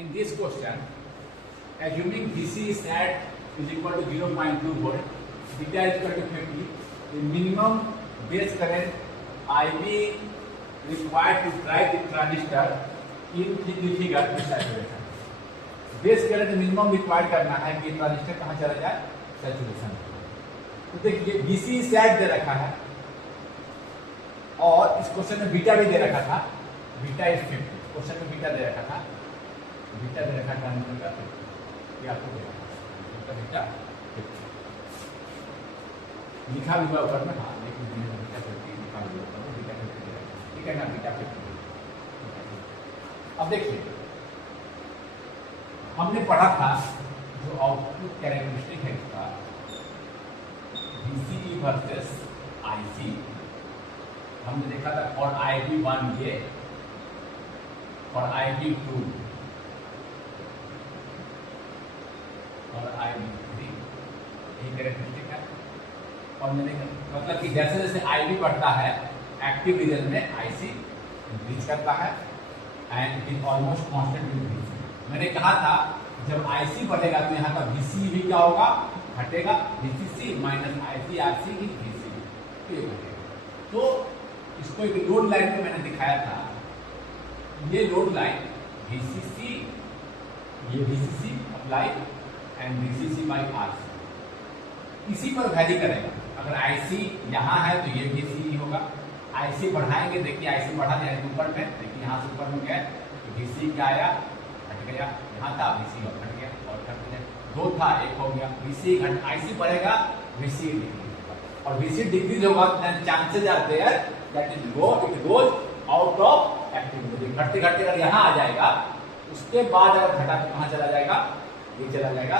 In this question, assuming DC is at is equal to 0.2 volt, beta is equal to 50, the minimum base current IB required to drive the transistor in the figure to saturation. Base current minimum required करना है कि transistor कहाँ चला जाए, saturation. तो देखिए BC set दे रखा है और इस क्वेश्चन में बीटा भी दे रखा था, बीटा इज 50, क्वेश्चन में बीटा दे रखा था, बीटा दे रखा ट्रांजिस्टर का 50, ये आपको दे रखा है बीटा 50 लिखा भी हुआ ऊपर में, हाँ लेकिन बीटा 50 लिखा हुआ ऊपर में, बीटा 50 दे रखा है, ठीक है ना, बीटा 50। अब देखिए हमने पढ़ा था जो आउटपुट कैरेक्टरिस्टिक है इसका VCE वर्सेस IC, हमने देखा था फॉर IB1 ये, फॉर IB2 और IB3 यही कैरेक्टरिस्टिक है। और मैंने मतलब कि जैसे जैसे IB बढ़ता है एक्टिव रीजन में IC इंक्रीज करता है and it is almost constant with VC। मैंने कहा था जब IC बढ़ेगा तो यहाँ का VC भी क्या होगा, घटेगा, VCC minus ICRC is VC, ये घटेगा। तो इसको एक लोड लाइन पे मैंने दिखाया था, ये लोड लाइन VCC, ये VCC apply and VCC by RC इसी पर वैरी करेगा। अगर IC यहाँ है तो ये VCE होगा, IC बढ़ाएंगे, देखिए IC बढ़ा जाएगा ऊपर में, देखिए यहाँ से ऊपर में गया तो VC क्या आया, हट गया, यहाँ था VC और हट गया और हट गया, दो था एक हो गया, VC घट IC बढ़ेगा, VC डिक्रीज होगा और VC डिक्रीज होगा तो chances are there that it goes out of activity. घटते घटते अगर यहाँ आ जाएगा उसके बाद अगर घटा तो कहाँ चला जाएगा, ये चला जाएगा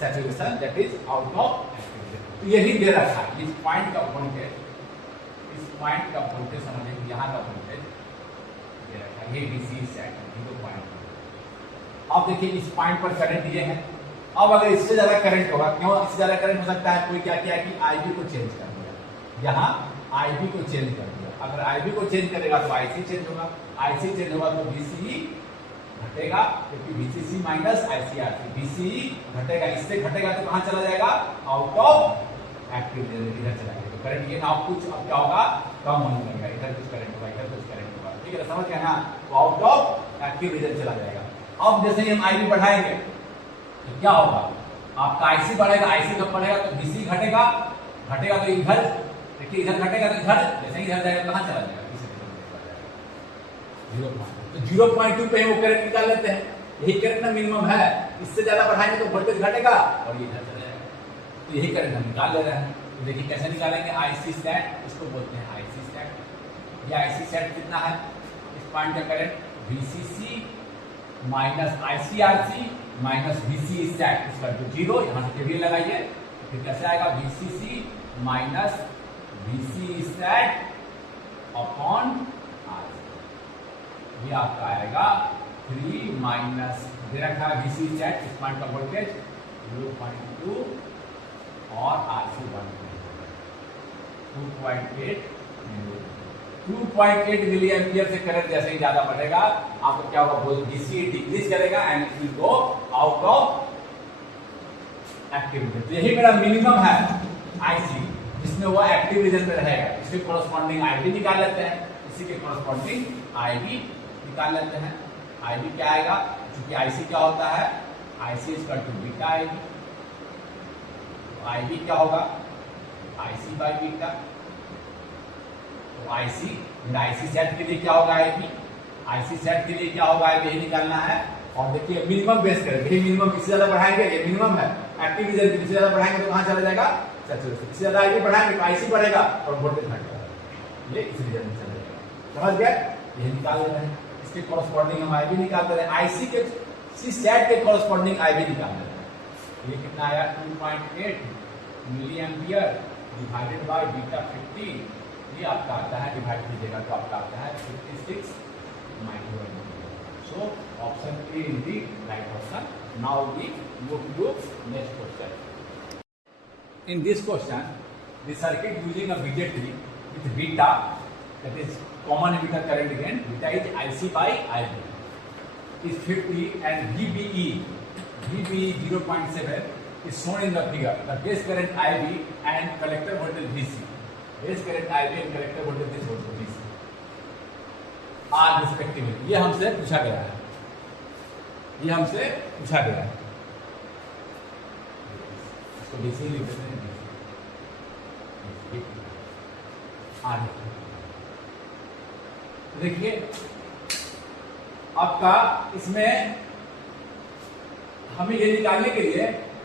saturation, that is out of activity. तो यही दे रखा है, इस पॉइंट का वोल्टेज, इस पॉइंट का वोल्टेज समझिए, यहाँ का वोल्टेज दे रखा है, ये VC सेट 0.2। अब देखिए इस पॉइंट पर करंट ये है, अब अगर इससे ज्यादा करंट होगा, क्यों इससे ज्यादा करंट हो सकता है, कोई क्या किया कि IB को चेंज कर दिया, यहाँ IB को चेंज कर दिया, अगर IB को चेंज करेगा तो IC चेंज होगा, IC चेंज होगा तो VCE घटेगा, क्योंकि VCC माइनस ICRC, VCE घटेगा, इससे घटेगा तो कहाँ चला जाएगा, आउट ऑफ एक्टिव रीजन, इधर चला जाएगा। तो करंट ये ना कुछ अब क्या होगा, कम होने लगेगा, इधर कुछ करंट होगा, इधर कुछ करंट होगा, ठीक है, समझ गए ना, तो आउट ऑफ एक्टिव रीजन चला जाएगा। अब जैसे ही हम IB बढ़ाएंगे तो क्या होगा, आपका IC बढ़ेगा, IC कब बढ़ेगा तो VC घटेगा, घटेगा तो इधर देखिए, इधर घटेगा तो इधर, जैसे ही इधर जाएगा कहाँ चला जाएगा, तो 0.2 पे वो करंट निकाल लेते हैं, यही करंट ना मिनिमम है, इससे ज्यादा बढ़ाएंगे तो वोल्टेज घटेगा और ये इधर चला जाएगा, तो यही करंट हम निकाल ले रहे हैं। तो देखिए कैसे निकालेंगे, IC सेट, इसको बोलते हैं IC सेट, ये IC सेट कितना है, इस पॉइंट का current VCC minus ICRC minus VC set इसका तो 0, यहाँ से केवीएल लगाइए, फिर कैसे आएगा VCC minus VC set upon RC, ये आपका आएगा 3 माइनस दे रखा है VC सेट, इस पॉइंट का वोल्टेज 0.2 और RC 2.8 मिली एम्पियर से करंट जैसे ही ज्यादा बढ़ेगा आपको क्या होगा, VC डिक्रीज करेगा and it will go out of active region. तो यही मेरा मिनिमम है IC, जिसमें वो एक्टिव रीजन में रहेगा, इसके कोरस्पॉन्डिंग IB निकाल लेते हैं, इसी के कोरस्पॉन्डिंग IB निकाल लेते हैं। IB क्या आएगा, क्योंकि IC क्या होता है, IC equal to beta IB, IB क्या होगा, IC by beta, IC IC set के लिए क्या होगा, IC सेट के लिए क्या होगा, यही निकालना है। और देखिए मिनिमम बेस करेंगे, यही मिनिमम, इससे ज्यादा बढ़ाएंगे ये मिनिमम है, एक्टिव रीजन इससे ज्यादा बढ़ाएंगे तो कहाँ चला जाएगा, सैचुरेशन, इससे ज्यादा IB बढ़ाएंगे तो IC बढ़ेगा और वोल्टेज घटेगा, ये इस रीजन में चला जाएगा, समझ गए, यही निकाल ले रहे हैं, इसके कोरस्पॉन्डिंग हम IB निकालते रहे, IC के C सेट के कोरस्पॉन्डिंग IB निकाल रहे हैं। ये कितना आया, 2.8 milli ampere divided by beta 50, ये आपका आता है, डिवाइड कीजिएगा तो आपका आता है 56 microampere. So option A is the right option. Now we move to next question. In this question the circuit using a BJT with beta, that is common emitter current again, beta is IC by IB. is 50 and VBE 0.7 is shown in the figure. The base current IB and collector voltage VC. Base current IB and collector voltage VC are respectively. ये हमसे पूछा गया है, ये हमसे पूछा गया है। इसको DC लिख देते हैं, आगे देखिए आपका इसमें हमें ये निकालने के लिए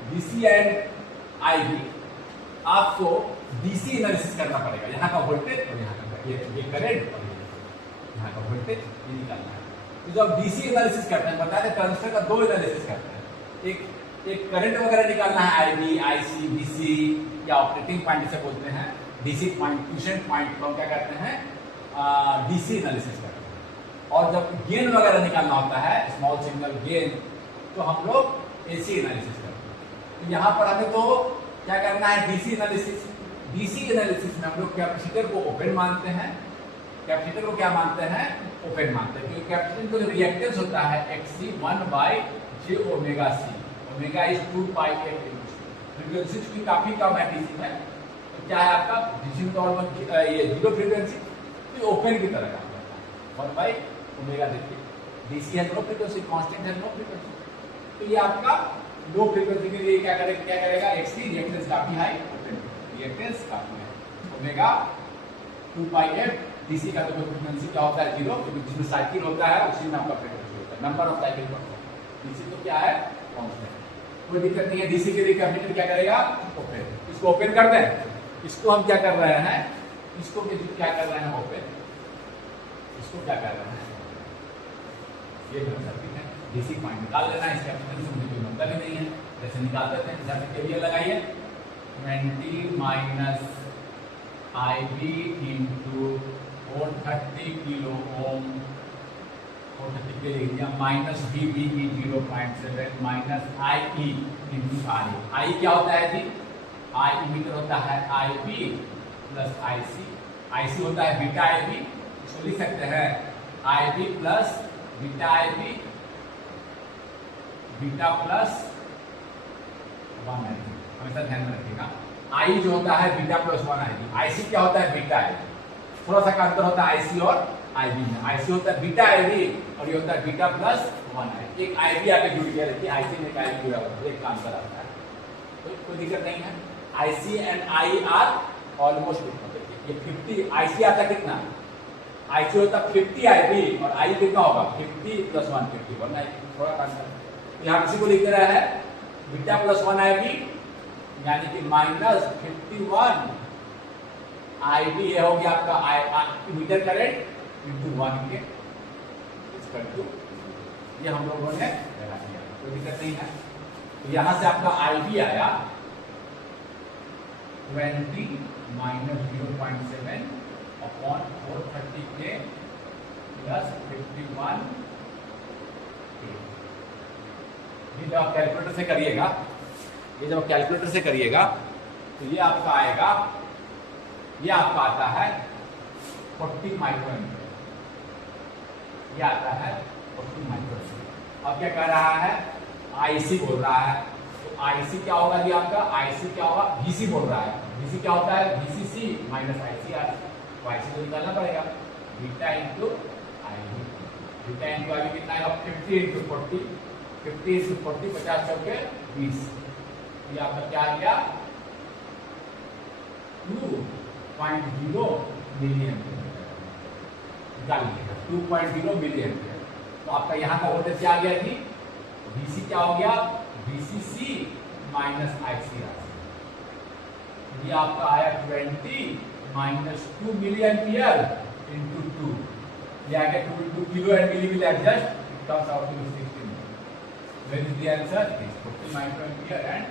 DC एंड IB आपको DC एनालिसिस करना पड़ेगा। यहाँ का वोल्टेज और यहाँ का ये करंट और यहाँ का वोल्टेज ये निकालना है। तो जब DC एनालिसिस करते हैं, बताते हैं ट्रांजिस्टर का 2 एनालिसिस करते हैं। एक करंट वगैरह निकालना है, IB, IC, DC या ऑपरेटिंग पॉइंट जिसे बोलते हैं, DC पॉइंट, क्वेश्चन पॉइंट को हम क्या करते हैं, DC एनालिसिस करते हैं। और जब गेन वगैरह निकालना होता है, स्मॉल सिग्नल गेन, तो हम लोग AC एनालिसिस करते हैं। तो यहाँ पर हमें तो क्या करना है, DC एनालिसिस। DC एनालिसिस में हम लोग कैपेसिटर को ओपन मानते हैं, कैपेसिटर को क्या मानते हैं, ओपन मानते हैं, क्योंकि कैपेसिटर का रिएक्टेंस होता है XC 1/j omega C, omega is 2πf। Frequency की काफी कम है DC में, तो क्या है आपका DC में नॉर्मल ये जीरो फ्रीक्वेंसी, तो ओपन की तरह काम करता है 1/ओमेगा। देखिए DC है नो फ्रीक्वेंसी, कांस्टेंट है नो फ्रीक्वेंसी, तो ये आपका लो फ्रीक्वेंसी के लिए क्या करेगा XC रिएक्टेंस काफी हाई, ओपन रिएक्टेंस काफी है, ओमेगा 2πf। DC का तो फ्रीक्वेंसी क्या होता है, जीरो, क्योंकि जिसमें साइकिल होता है उसी में आपका फ्रीक्वेंसी होता है, नंबर ऑफ साइकिल बढ़ता है। DC तो क्या है, कांस्टेंट, कोई दिक्कत नहीं है। DC के लिए कैपेसिटर क्या करेगा, ओपन। इसको ओपन कर दें, इसको हम क्या कर रहे हैं, इसको क्या कर रहे हैं, ओपन। इसको क्या कर रहे हैं, ये सर्किट है, DC पॉइंट निकाल लेना है। इसका मुझे कोई मतलब ही नहीं है, जैसे निकाल देते हैं। जैसे KVL लगाइए, 20 minus IB into 430 kilo ohm, 430 के लिख दिया, minus VBE 0.7 minus IE into I क्या होता है जी, I मीटर होता है IB प्लस IC होता है बीटा IB। इसको लिख सकते हैं IB plus beta IB, beta plus 1 IB, हमेशा ध्यान में रखिएगा। I जो होता है बीटा प्लस 1 IB, IC क्या होता है, बीटा IB। थोड़ा सा का अंतर होता है IC और IB में, IC होता है बीटा IB और ये होता है बीटा प्लस 1 IB। एक IB आके जुड़ गया, देखिए IC में एक IB जुड़ा हुआ है, एक का अंतर आता है, तो कोई दिक्कत नहीं है। IC and I are almost equal. ये 50 IC आता कितना, IC होता 50 IB और I कितना होगा 50 प्लस 1 50, वरना थोड़ा का अंतर। यहाँ किसी को लिख रहा है बीटा प्लस 1 IB यानी कि माइनस 51 IB, ये हो गया आपका मीटर करंट इंटू 1 के टू, ये हम लोगों ने लगा दिया, कोई दिक्कत नहीं है। तो यहां से आपका IB आया 20 माइनस 0.7 अपॉन 430 के प्लस 51 के। ये जब आप कैलकुलेटर से करिएगा, तो ये आपका आएगा, ये आपका आता है 40 माइक्रोएम्पियर, ये आता है 40 माइक्रोएम्पियर। अब क्या कर रहा है, IC बोल रहा है, तो IC क्या होगा जी आपका, IC क्या होगा, VC बोल रहा है, VC क्या होता है, VCC माइनस ICR, तो IC को निकालना पड़ेगा, beta into IB, beta into IB कितना आएगा 50 इंटू 40, 50 इंटू 40 50 चौके 20, ये आपका क्या आ गया 2.0 मिलियन निकाल लीजिएगा, 2.0 मिलियन। तो आपका यहाँ का वोल्टेज क्या आ गया जी, VC क्या हो गया, VCC माइनस ICR, ये आपका आया 20 माइनस 2 मिलियन एम्पियर इंटू 2, ये आ गया 2 kilo and milli will adjust, it comes out to 16। Where is the answer, is 40 micro ampere and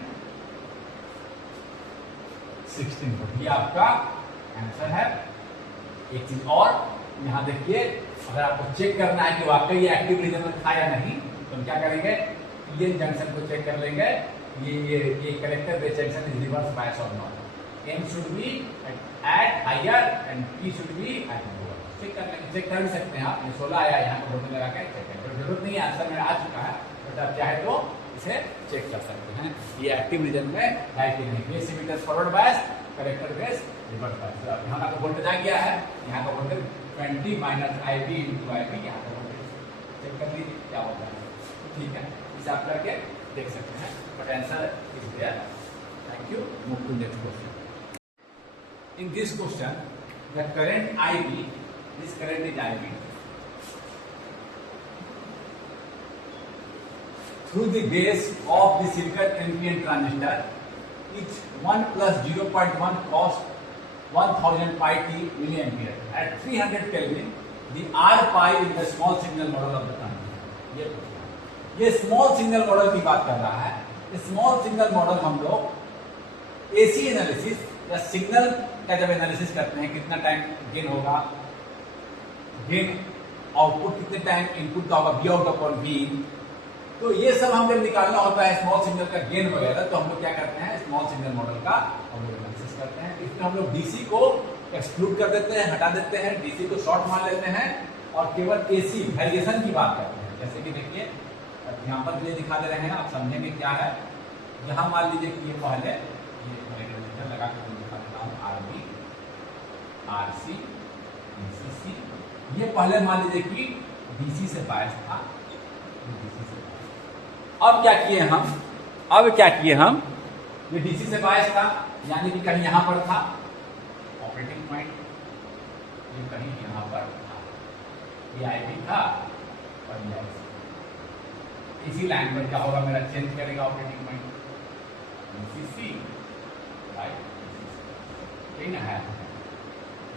16। ये आपका आंसर है। एक चीज और यहाँ देखिए, अगर आपको चेक करना है कि वाकई ये एक्टिव रीजन में था या नहीं, तो हम क्या करेंगे, ये जंक्शन को चेक कर लेंगे, ये collector base junction is reverse bias और not. M should be at higher and P should be at lower. Check कर भी सकते हैं आप, ये 16 आया यहाँ पर वोल्टेज लगा के चेक करें, जरूरत नहीं है, आंसर में आ चुका है, बट आप चाहे तो इसे चेक कर सकते हैं ये एक्टिव रीजन में है कि नहीं। Base emitter forward bias, collector base reverse bias. अब यहाँ का वोल्टेज आ गया है, यहाँ का voltage 20 minus IB into IB, यहाँ का वोल्टेज चेक कर लीजिए क्या होता है, ठीक है, हिसाब करके देख सकते हैं, but answer is there. Thank you. Move to next question. In this question, the current IB, this current is IB, through the base of the silicon NPN transistor is 1 plus 0.1 cos 1000 pi t milliampere at 300 Kelvin. The R pi is the small signal model of the transistor. ये small signal model की बात कर रहा है। Small signal model हम लोग AC analysis या signal का जब एनालिसिस करते हैं, कितना टाइम गेन होगा, गेन आउटपुट कितने टाइम इनपुट का होगा, वी आउट अपॉन वी, तो ये सब हम जब निकालना होता है स्मॉल सिग्नल का गेन वगैरह, तो हम लोग क्या करते हैं, स्मॉल सिग्नल मॉडल का हम लोग एनालिसिस करते हैं। इसमें हम लोग डीसी को एक्सक्लूड कर देते हैं, हटा देते हैं, डीसी को शॉर्ट मान लेते हैं और केवल एसी वेरिएशन की बात करते हैं। जैसे कि देखिए एग्जाम्पल के लिए दिखा दे रहे हैं, आप समझेंगे क्या है। यहाँ मान लीजिए कि ये पहले ये लगा के दिखा देता हूँ, RB RC DCC, ये पहले मान लीजिए कि डीसी से बायस था, डीसी से अब क्या किए हम, ये डीसी से बायस था, यानी कि कहीं यहां पर था ऑपरेटिंग पॉइंट, ये कहीं यहां पर था, ये आईबी था और ये इसी लाइन पर क्या होगा, मेरा चेंज करेगा operating point, DCC by DCC, ना है,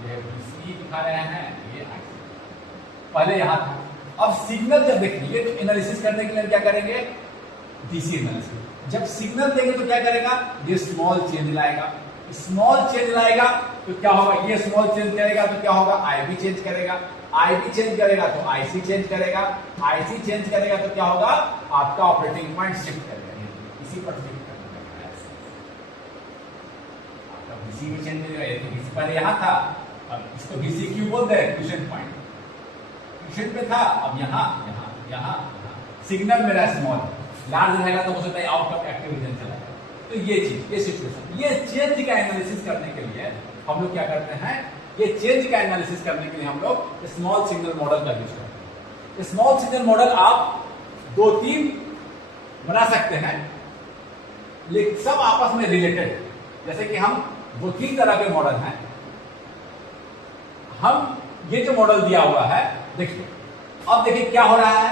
ये डीसी दिखा रहे हैं, ये आईसी पहले यहां था। अब सिग्नल जब देखिए तो एनालिसिस करने के लिए क्या करेंगे, डीसी एनालिसिस। जब सिग्नल देंगे तो क्या करेगा, ये स्मॉल चेंज लाएगा, स्मॉल चेंज लाएगा तो क्या होगा, ये स्मॉल चेंज करेगा तो क्या होगा, आईबी चेंज करेगा, आईबी चेंज करेगा तो आईसी चेंज करेगा, आईसी चेंज करेगा तो क्या होगा, आपका ऑपरेटिंग पॉइंट शिफ्ट करेगा, इसी पर शिफ्ट करना है, आपका डीसी भी चेंज करेगा, ये तो पहले यहां था, अब इसको डीसी क्यों बोलते हैं, क्वेश्चन पॉइंट क्वेश्चन पे था, अब यहाँ सिग्नल मेरा स्मॉल लार्ज रहेगा तो हो सकता है आउट ऑफ एक्टिव रीजन चला जाए। तो ये चीज, ये सिचुएशन, ये चेंज का एनालिसिस करने के लिए हम लोग क्या करते हैं, ये चेंज का एनालिसिस करने के लिए हम लोग स्मॉल सिग्नल मॉडल का यूज करते हैं। स्मॉल सिग्नल मॉडल आप 2-3 बना सकते हैं, लेकिन सब आपस में रिलेटेड, जैसे कि हम 2-3 तरह के मॉडल हैं। हम ये जो मॉडल दिया हुआ है, देखिए अब देखिए क्या हो रहा है,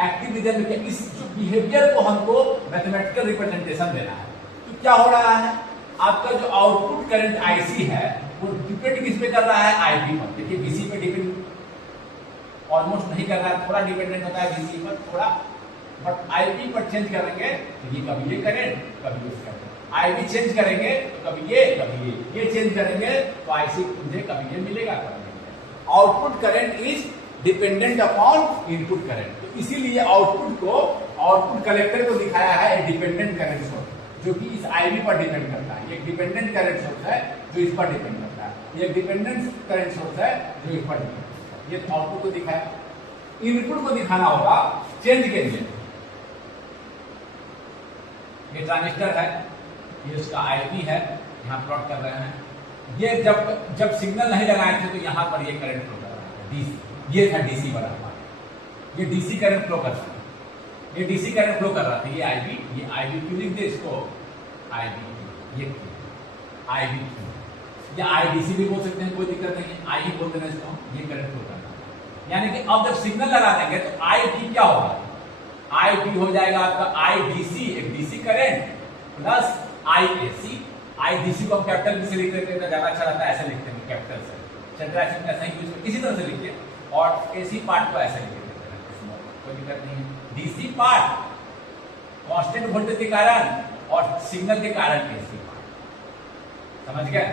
एक्टिव रीजन में इस जो बिहेवियर को हमको मैथमेटिकल रिप्रेजेंटेशन देना है, तो क्या हो रहा है, आपका जो आउटपुट करंट आईसी है वो डिपेंड किस पे कर रहा है, आईबी पर। देखिए डीसी पे डिपेंड ऑलमोस्ट नहीं कर रहा है, थोड़ा डिपेंडेंट होता है डीसी पर थोड़ा, बट आईबी पर चेंज करेंगे तो ये कभी ये करंट कभी ये करंट, आईबी चेंज करेंगे तो कभी ये चेंज करेंगे तो आईसी मुझे कभी ये मिलेगा कभी। Output current is dependent upon input current, तो इसीलिए आउटपुट कलेक्टर को दिखाया है डिपेंडेंट करंट सोर्स, जो कि इस आईबी पर डिपेंड करता है। ये डिपेंडेंट करंट सोर्स है जो इस पर डिपेंड करता है, ये डिपेंडेंट करंट सोर्स है जो इस पर डिपेंड करता है। ये आउटपुट को दिखाया, इनपुट को दिखाना होगा चेंज के लिए। ये ट्रांजिस्टर है, ये उसका आईबी है, यहाँ प्लॉट कर रहे हैं। ये जब सिग्नल नहीं लगाए थे तो यहाँ पर ये करंट फ्लो कर रहा है, डीसी, ये था डीसी वाला, ये डीसी करंट फ्लो कर रहा है, ये डीसी करंट फ्लो कर रहा था, ये आईबी क्यों लिख दे इसको, आईबी, ये आईबी या आईडीसी भी बोल सकते हैं, कोई दिक्कत नहीं है, आई बोलते हैं इसको, ये करंट फ्लो कर रहा है। यानी कि अब जब सिग्नल लगा देंगे तो आईबी क्या होगा, आईबी हो जाएगा आपका आईडीसी, एक DC current plus IAC. IDC को हम कैपिटल से लिख देते हैं, ज्यादा अच्छा रहता है, ऐसे लिखते हैं कैपिटल से, सेंट्राइजेशन का सही यूज इसी तरह से लिखिए, और एसी पार्ट को ऐसे लिख देते हैं, कोई दिक्कत नहीं है। डीसी पार्ट कांस्टेंट वोल्टेज के कारण और सिग्नल के कारण एसी पार्ट, समझ गए।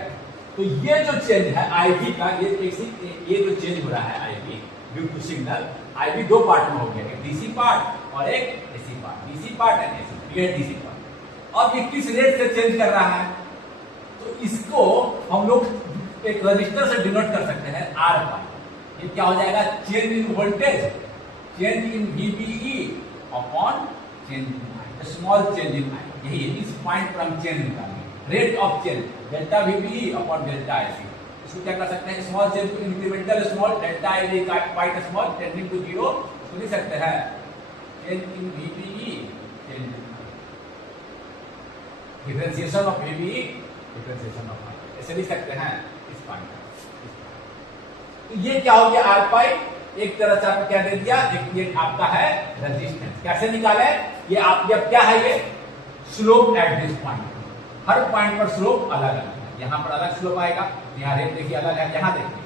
तो ये जो चेंज है आईबी का, ये जो चेंज हो रहा है IB due to signal, IB 2 part में हो गया, एक डीसी पार्ट और एक AC part, DC part and AC, ये डीसी पार्ट। अब ये किस रेट से चेंज कर रहा है, तो तो इसको हम लोग एक रजिस्टर से डिनोट कर सकते हैं आर पाई। ये क्या हो जाएगा, change in voltage, change in VBE upon change in I, small change in I. यही इस पॉइंट पर हम चेंज निकालेंगे, rate of change delta VBE upon delta IC। इसको क्या कर सकते हैं, स्मॉल चेंज को incremental small, delta IC quite small tending to 0, इसको लिख सकते हैं change in VBE, change in differentiation of VBE, differentiation of I, ऐसे लिख सकते हैं इस पॉइंट। तो ये क्या हो गया आर पाई, एक तरह से आपको क्या दे दिया, एक ये आपका है रेजिस्टेंस। कैसे निकाले, ये आप जब क्या है, ये slope at this point, her point पर स्लोप अलग अलग है। यहाँ पर अलग स्लोप आएगा, यहाँ रेट देखिए अलग है, यहाँ देखिए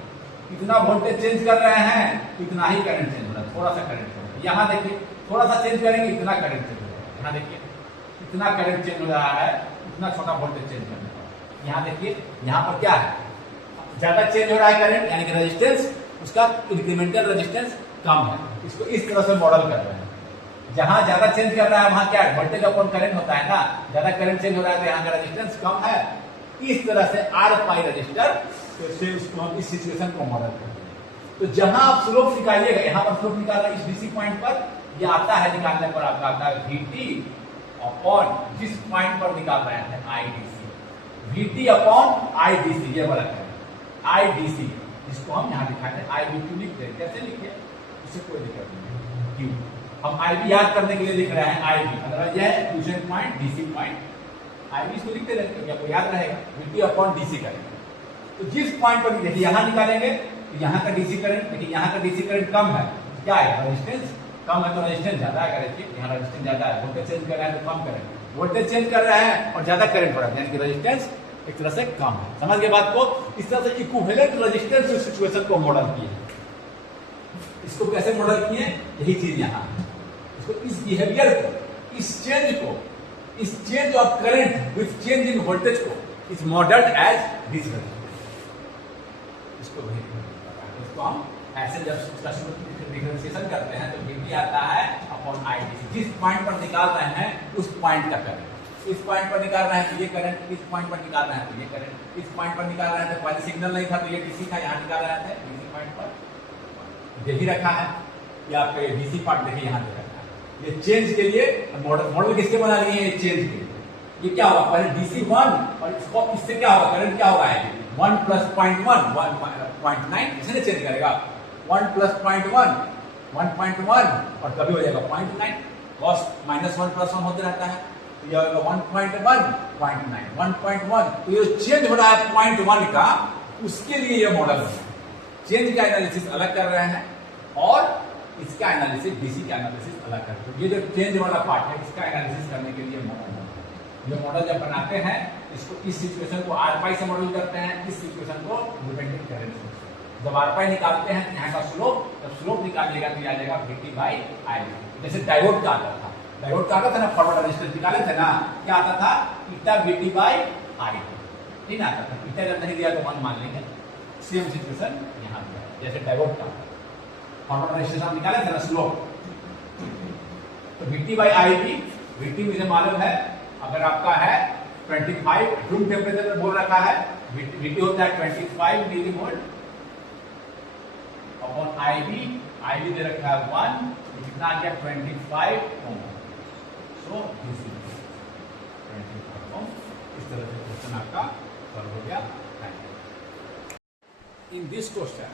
कितना वोल्टेज चेंज कर रहे हैं इतना ही करंट चेंज हो रहा है, थोड़ा सा करंट चेंज हो रहा है। यहाँ देखिए थोड़ा सा चेंज करेंगे इतना करंट चेंज हो रहा है, यहाँ देखिए इतना करंट चेंज हो रहा है, इतना छोटा वोल्टेज चेंज करने का। यहाँ देखिए यहाँ पर क्या है, ज्यादा चेंज हो रहा है करंट, यानी कि रेजिस्टेंस उसका इंक्रीमेंटल रेजिस्टेंस कम है। इसको इस तरह से मॉडल कर रहे हैं, जहां ज्यादा चेंज कर रहा है वहां क्या वोल्टेज अपॉन करंट होता है ना, ज्यादा करंट चेंज हो रहा है तो यहाँ का रेजिस्टेंस कम है। इस तरह से आर पाई रजिस्टर से उसको हम इस सिचुएशन को मॉडल करते हैं। तो जहां आप स्लोप निकालिएगा, यहाँ पर स्लोप निकाल रहा है इस डीसी पॉइंट पर, ये आता है, निकालने पर आपका आता है VT अपॉन जिस पॉइंट पर निकाल रहे हैं IDC, VT अपॉन IDC, ये वाला है IDC, इसको हम यहाँ दिखाते हैं IB2 लिखते हैं। कैसे लिखे, उससे कोई दिक्कत नहीं, क्यों हम IB याद करने के लिए लिख रहे हैं IB, अदरवाइज ये है fusion point DC point, IB इसको लिखते रहते हैं, आपको याद रहेगा VT अपॉन DC करेंगे। तो जिस पॉइंट पर देखिए यहाँ निकालेंगे तो यहाँ का DC करंट, देखिए यहाँ का DC करंट कम है, क्या है रेजिस्टेंस कम है तो रेजिस्टेंस ज्यादा है, देखिए यहाँ रेजिस्टेंस ज्यादा है, वोल्टेज चेंज कर रहा है तो कम करेंगे, वोल्टेज चेंज कर रहा है और ज्यादा करंट हो रहा है, यानी कि रेजिस्टेंस एक तरह से कम है। समझ गए बात को, इस तरह से इक्विवेलेंट रेजिस्टेंस सिचुएशन को मॉडल किए। इसको कैसे मॉडल किए, यही चीज यहाँ, इसको इस बिहेवियर को, इस change of current with change in voltage को इस मॉडल एज दिस रेजिस्टेंस, इसको हम ऐसे जब डिफरेंशिएशन करते हैं तो VT आता है अपॉन IDC, जिस पॉइंट पर निकाल रहे हैं उस पॉइंट का करंट, इस पॉइंट पर निकाल रहे हैं तो ये करंट, इस पॉइंट पर निकाल रहे हैं तो ये करंट, इस पॉइंट पर निकाल रहे हैं तो पहले सिग्नल नहीं था तो ये DC था, यहाँ निकाल रहे थे DC पॉइंट पर यही रखा है, ये आपका DC पार्ट देखिए यहाँ दे रखा है। ये चेंज के लिए मॉडल किसके बना लिए हैं, चेंज के लिए। ये क्या होगा, पहले DC1 और इसको इससे क्या होगा, करंट क्या होगा, 1 प्लस 0.1 1.9, इसे नहीं चेंज करेगा, 1 प्लस 0.1 1.1 और कभी हो जाएगा 0.9, cos -1 प्लस 1 होते रहता है, तो ये होगा 1.1 0.9 1.1, तो ये चेंज हो रहा है 0.1 का, उसके लिए ये मॉडल है। चेंज का एनालिसिस अलग कर रहे हैं और इसका एनालिसिस DC का एनालिसिस अलग कर रहे हैं। ये जो चेंज वाला पार्ट है इसका एनालिसिस करने के लिए मॉडल, ये मॉडल जब बनाते हैं इसको इस सिचुएशन को आर पाई से मॉडल करते हैं, इस सिचुएशन को डिपेंडेंट करंट से। जब आर पाई निकालते हैं यहाँ का स्लोप, जब स्लोप निकालिएगा तो आ जाएगा VT बाई IB। जैसे डायोड का आता था, डायोड का आता था ना, फॉरवर्ड रेजिस्टेंस निकाले थे ना, क्या आता था, इटा VT बाई IB, ठीक आता था। इटा जब नहीं दिया तो 1 मान लेंगे, सेम सिचुएशन यहाँ दिया, जैसे डायोड का फॉरवर्ड रेजिस्टेंस हम निकाले थे ना स्लोप, तो VT बाई IB, VT मुझे मालूम है, अगर आपका है 25 रूम टेम्परेचर में बोल रखा है, VT होता है 25 मिली वोल्ट अपॉन IB दे रखा है 1, कितना आ गया 25 ओम, सो दिस इज 25 ओम। इस तरह से क्वेश्चन आपका सॉल्व हो गया। इन this question,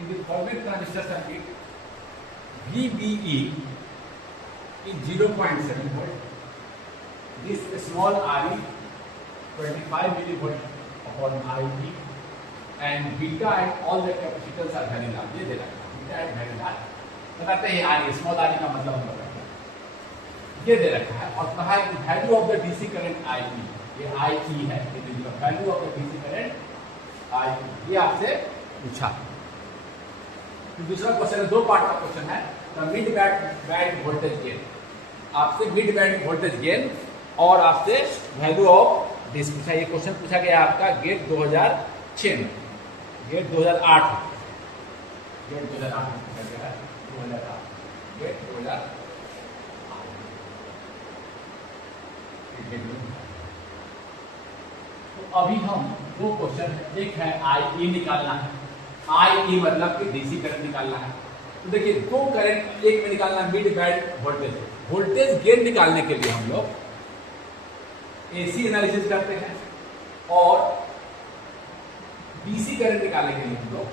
in the forward transistor circuit VBE is 0.7 volt. This small RE 25 millivolt upon IB and beta and all the capacitors are very large. ये दे रखा है beta and very large, बताते हैं RE small RE का मतलब हम बताते हैं, ये दे रखा है और कहा है कि value of the DC current IE, ये IE है, ये value of the DC current IE, ये आपसे पूछा। दूसरा क्वेश्चन है, 2 पार्ट का क्वेश्चन है, the mid band voltage gain, आपसे मिड बैंड वोल्टेज गेन और आपसे वैल्यू ऑफ दिस पूछा। ये क्वेश्चन पूछा गया आपका गेट 2006 में, गेट 2008 में, गेट 2008 में पूछा गया है, 2008 गेट 2008। तो अभी हम दो क्वेश्चन है, एक है आई निकालना है, आई मतलब कि डीसी करंट निकालना है। तो देखिए दो करंट, एक में निकालना mid band voltage, voltage gain निकालने के लिए हम लोग एसी एनालिसिस करते हैं और डीसी करंट निकालने के लिए हम लोग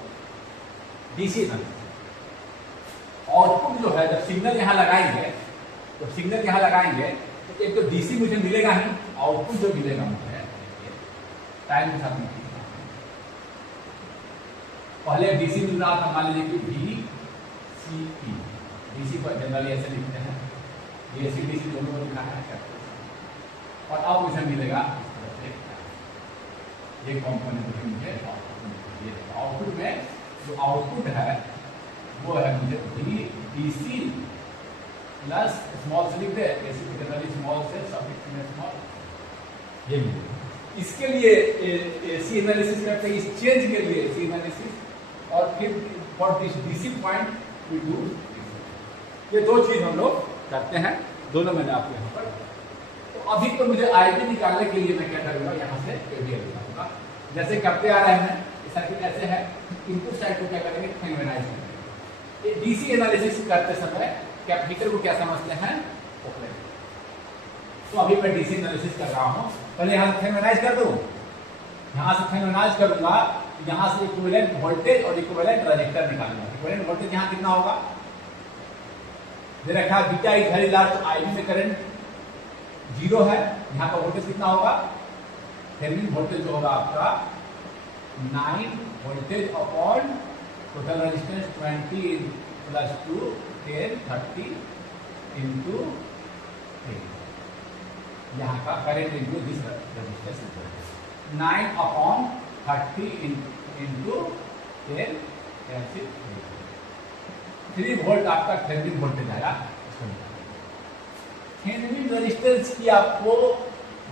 डीसी एनालिसिस। आउटपुट जो है जब सिग्नल यहां लगाएंगे, तो सिग्नल यहां लगाएंगे तो एक तो डीसी मुझे मिलेगा ही, आउटपुट जो मिलेगा मुझे टाइम के साथ मिलेगा। पहले डीसी मिल रहा था, मान लीजिए कि VCE, डीसी को जनरली ऐसे लिखते हैं, ये एसी डीसी दोनों को लिखा है, और अब मुझे मिलेगा ये कंपोनेंट मुझे आउटपुट में जो आउटपुट है वो है मुझे डीसी प्लस स्मॉल से लिखते हैं, एसी को जनरली स्मॉल से सफिक्स में स्मॉल, ये मिलेगा। इसके लिए एसी एनालिसिस करते हैं, इस चेंज के लिए एसी एनालिसिस, और फिर for this DC point we do, ये दो चीज हम लोग करते हैं, दोनों मैंने आपको यहाँ पर। तो अभी तो मुझे आईबी निकालने के लिए मैं क्या करूंगा, यहाँ से केवीएल निकालूंगा। जैसे करते आ रहे हैं, सर्किट ऐसे है, इनपुट साइड को क्या करेंगे, थेवेनिन करेंगे। डीसी एनालिसिस करते समय कैपेसिटर को क्या समझते हैं, ओपन। तो अभी मैं डीसी एनालिसिस कर रहा हूं, पहले यहां से थेवेनिन कर दूं, यहां से थेवेनिन करूंगा, यहां से इक्विवेलेंट वोल्टेज और इक्विवेलेंट रेजिस्टर निकालूंगा। इक्विवेलेंट वोल्टेज यहां कितना होगा, दे रखा है बीटा इज वेरी लार्ज, तो आईबी में करंट 0 है, यहां का वोल्टेज कितना होगा, थेवेनिन वोल्टेज जो होगा आपका 9 voltage upon total resistance 20 plus 2 10 30 into 10, यहाँ का current into this resistance 9 upon 30 into 10 कैसे 3 वोल्ट आपका थेवेनिन वोल्टेज आया। थेवेनिन रेजिस्टेंस की आपको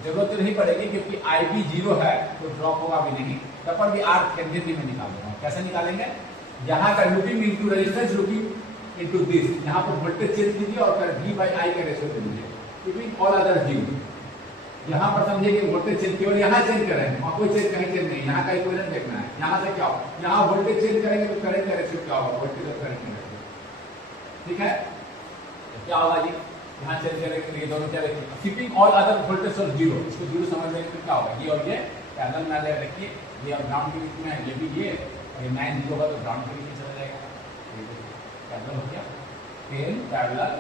जरूरत नहीं पड़ेगी, क्योंकि आईबी 0 है तो ड्रॉप होगा भी नहीं, तब पर भी आर थेवेनिन में निकालूंगा। कैसे निकालेंगे, यहाँ का looking into resistance, looking into this, यहाँ पर वोल्टेज चेंज कीजिए और फिर V by I का रेशियो दे दीजिए, कीपिंग ऑल अदर 0। यहाँ पर समझिए कि वोल्टेज चेंज केवल यहाँ चेंज कर रहे हैं, वहाँ कोई चेंज कहीं चेंज नहीं, यहाँ का इक्विवेलेंट देखना है। यहाँ से क्या हो, यहाँ वोल्टेज चेंज करेंगे तो करंट का रेशियो क्या होगा, वोल्टेज और करंट का रेशियो, ठीक है। तो क्या होगा जी, यहाँ चेंज करेंगे तो ये दोनों क्या रखिए, कीपिंग ऑल अदर वोल्टेज और 0, इसको 0 समझ लेंगे तो क्या होगा, ये और ये पैरेलल में रखिए, ये अब ग्राउंड के बीच में है, ये भी ये, और ये 9 0 होगा तो ग्राउंड के बीच में चला जाएगा, पैरेलल हो गया। 10 पैरेलल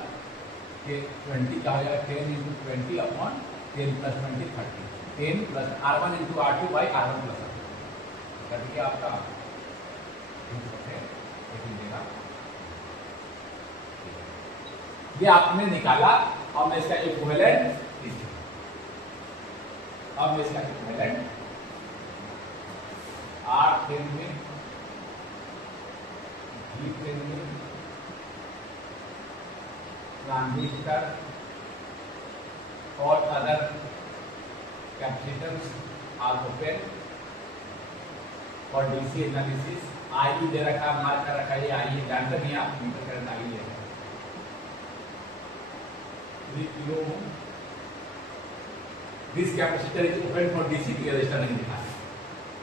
के 20 क्या हो जाएगा, 10 into 20 upon 10 plus 20 30, 10 plus R1 into R2 by R1 plus R2, कर दिया आपका ये आपने निकाला। अब मैं इसका इक्विवेलेंट, अब मैं इसका equivalent R Thevenin V Thevenin transistor और अदर कैपेसिटर्स आर ओपन और डीसी एनालिसिस। आई दे रखा, मार्क कर रखा है, आई जानते नहीं आप, मीटर करंट आई है 3 kilo ohm. This capacitor is open for DC, के रजिस्टर नहीं दिखा है,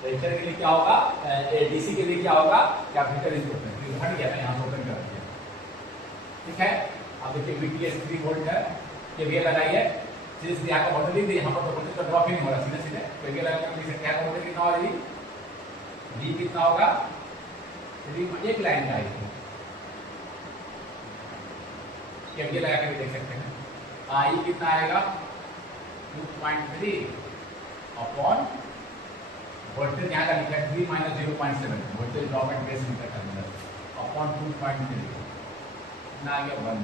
रजिस्टर के लिए क्या होगा, डीसी के लिए क्या होगा, कैपेसिटर इज ओपन, हट गया, यहाँ से ओपन कर दिया, ठीक है। अब देखिए VTS 3 वोल्ट है, केवीएल लगाइए, सिर्फ यहाँ का वोल्टेज यहाँ पर तो वोल्टेज का ड्रॉप ही नहीं हो रहा, सीधे सीधे केवीएल लगा कर लिख सकते हैं। वोल्टेज कितना होगा, V कितना होगा, एक लाइन का है, केवीएल लगा के भी देख सकते हैं। आई कितना आएगा 2.3 अपॉन वोल्टेज यहाँ का लिखा है 3 minus 0.7, voltage drop at base emitter का अंदर अपॉन 2.3 ना आ गया 1,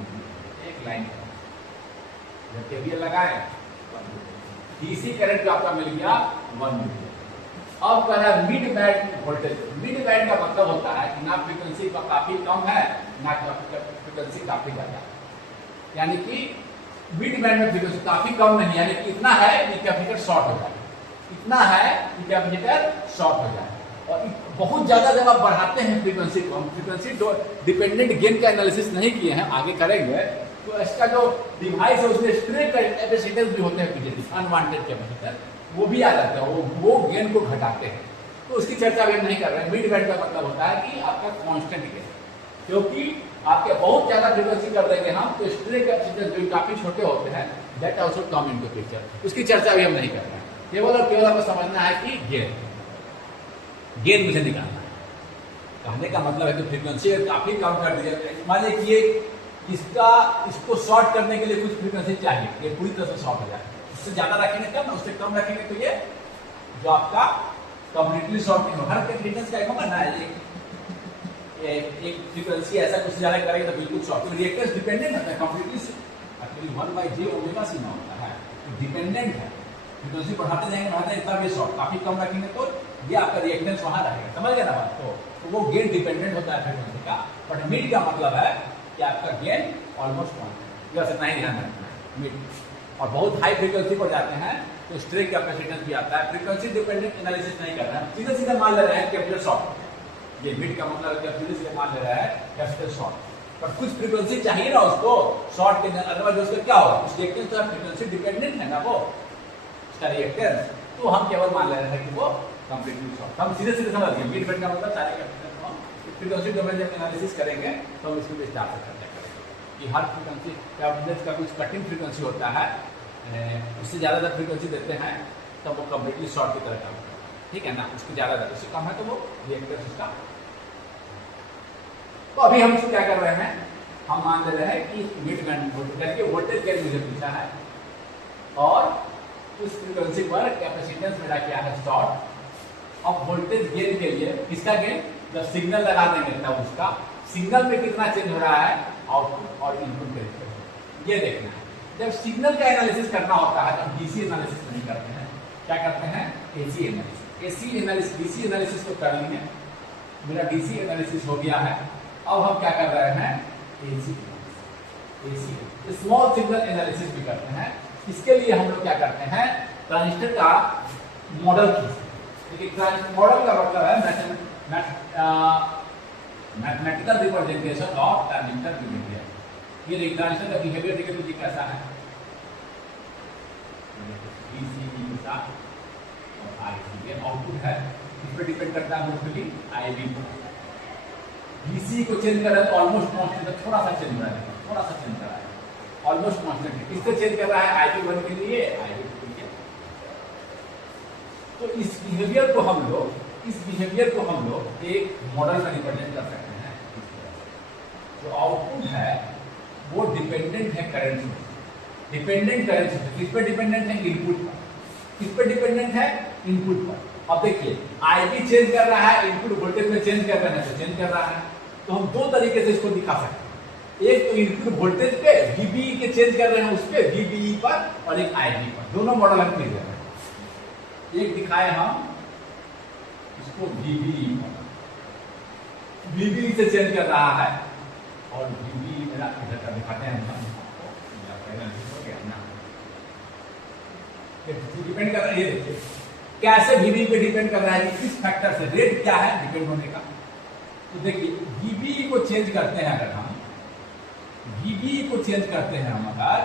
एक लाइन का। जब केवीएल लगाए डीसी करंट आपका मिल गया 1 मिली। अब कह रहा है mid band voltage. Mid band का मतलब होता है कि ना फ्रीक्वेंसी का काफी कम है ना फ्रीक्वेंसी काफी ज्यादा, यानी कि मिड बैंड में फ्रीक्वेंसी काफी कम नहीं, यानी कि इतना है कि कैपेसिटर शॉर्ट हो जाए, इतना है कि कैपेसिटर शॉर्ट हो जाए। और बहुत ज्यादा जब आप बढ़ाते हैं फ्रीक्वेंसी को, हम फ्रीक्वेंसी डिपेंडेंट गेन का एनालिसिस नहीं किए हैं, आगे करेंगे, तो इसका जो डिवाइस है उसमें स्ट्रे कैपेसिटर भी होते हैं, अनवांटेड कैपेसिटर, वो भी आ जाते हैं, वो गेन को घटाते हैं। तो उसकी चर्चा भी हम नहीं कर रहे हैं। मिड बैंड का मतलब होता है कि आपका कांस्टेंट गेन, क्योंकि आपके बहुत ज्यादा फ्रीक्वेंसी कर देंगे हम तो स्ट्रे कैपेसिटेंस जो काफी छोटे होते हैं that also come into picture. उसकी चर्चा भी हम नहीं कर रहे हैं। केवल और केवल आपको समझना है कि गेन मुझे निकालना है। कहने का मतलब है कि फ्रीक्वेंसी काफी कम कर दीजिए। मान लीजिए कि इसको शॉर्ट करने के लिए कुछ फ्रीक्वेंसी चाहिए, ये पूरी तरह से शॉर्ट हो जाए। उससे ज्यादा रखेंगे कम, उससे कम रखेंगे तो ये जो आपका कंप्लीटली शॉर्ट नहीं होगा। हर फ्रीक्वेंसी का एक होगा ना, एक फ्रीक्वेंसी ऐसा कुछ ज्यादा करेंगे तो बिल्कुल शॉर्ट। तो रिएक्टेंस डिपेंडेंट होता है completely, actually 1/j omega C ना होता है, डिपेंडेंट है। फ्रीक्वेंसी बढ़ाते जाएंगे इतना भी शॉर्ट, काफी कम रखेंगे तो ये आपका रिएक्टेंस वहां रहेगा। समझ गए ना बात? तो वो गेन डिपेंडेंट होता है फ्रीक्वेंसी का। बट मिड का मतलब है कि आपका गेन ऑलमोस्ट कॉन्स्टेंट, बस इतना ही ध्यान रखना है मिड। और बहुत हाई फ्रीक्वेंसी पर जाते हैं तो स्ट्रे कैपेसिटेंस भी आता है। फ्रीक्वेंसी डिपेंडेंट एनालिसिस नहीं कर रहे हैं, सीधे सीधे मान ले रहे हैं कैपिटल शॉर्ट। ये मिड का मतलब है सीधे सीधे मान ले रहा है कैपिटल शॉर्ट। पर कुछ फ्रीक्वेंसी चाहिए ना उसको शॉर्ट के अंदर, अदरवाइज उसका क्या होगा? उस रिएक्टेंस तो फ्रीक्वेंसी डिपेंडेंट है ना वो उसका रिएक्टेंस। तो हम केवल मान ले रहे हैं कि वो कंप्लीटली शॉर्ट। हम सीधे सीधे समझ गए मिड बैंड का मतलब सारे कैपेसिटेंस को फ्रीक्वेंसी डोमेन जब एनालिसिस करेंगे तो हम इसको विस्तार से चर्चा करेंगे कि हर फ्रीक्वेंसी कैपेसिटेंस का कुछ कटिंग फ्रीक्वेंसी होता है, उससे ज़्यादातर फ्रीक्वेंसी देते हैं तो वो कंप्लीटली शॉर्ट की तरह काम करता है। ठीक है ना? उसकी ज़्यादा उससे कम है तो वो रिएक्टेंस उसका। तो अभी हम क्या कर रहे हैं, हम मान ले रहे हैं कि मिड बैंड वोल्टेज गेन मुझे पूछा है और उस फ्रीक्वेंसी पर कैपेसिटेंस मेरा क्या है शॉर्ट। अब वोल्टेज गेन के लिए किसका गेन? जब सिग्नल लगा देंगे तब उसका सिग्नल में कितना चेंज हो रहा है आउटपुट और इनपुट के ये देखना है। जब सिग्नल का एनालिसिस करना होता है तो डीसी एनालिसिस नहीं करते हैं, क्या करते हैं? AC analysis. AC analysis DC analysis तो कर लिए, मेरा डीसी एनालिसिस हो गया है। अब हम क्या कर रहे हैं? एसी स्मॉल सिग्नल एनालिसिस भी करते हैं। इसके लिए हम लोग क्या करते हैं? ट्रांजिस्टर का मॉडल खींचते हैं। मॉडल का मतलब है mathematical representation of transistor behaviour. ये देखिए ट्रांजिस्टर का बिहेवियर देखिए तो कैसा है, डीसी के साथ और आईसी ये आउटपुट है, इस पर डिपेंड करता है मोस्टली आईबी पर। डीसी को चेंज कर रहा है तो ऑलमोस्ट कांस्टेंट है, थोड़ा सा चेंज हो रहा है, थोड़ा सा चेंज कर रहा है, ऑलमोस्ट कांस्टेंट है। किससे चेंज कर रहा है? आईबी1 के लिए, आईबी2 के लिए। तो इस बिहेवियर को हम लोग एक मॉडल में रिप्रेजेंट कर सकते हैं। जो आउटपुट है वो डिपेंडेंट है current source. Dependent current source किस पर डिपेंडेंट है? इनपुट पर। किस पर डिपेंडेंट है? इनपुट पर। अब देखिए आईबी चेंज कर रहा है, इनपुट वोल्टेज में चेंज कर रहा है तो चेंज कर रहा है। तो हम दो तरीके से इसको दिखा सकते हैं। एक तो इनपुट वोल्टेज पे वीबी के चेंज कर रहे हैं उस पे वीबी पर, और एक आईबी पर। दोनों मॉडल हम क्लियर कर रहे हैं। एक दिखाए हम इसको वीबी पर, वीबी से चेंज कर रहा है और वीबी मेरा इधर का दिखाते हैं हम डिपेंड कर रहा है। ये देखिए कैसे वीबी पे डिपेंड कर रहा है कि किस फैक्टर से, रेट क्या है डिपेंड होने का। तो देखिए वीबी को चेंज करते हैं, अगर हम वीबी को चेंज करते हैं हम अगर,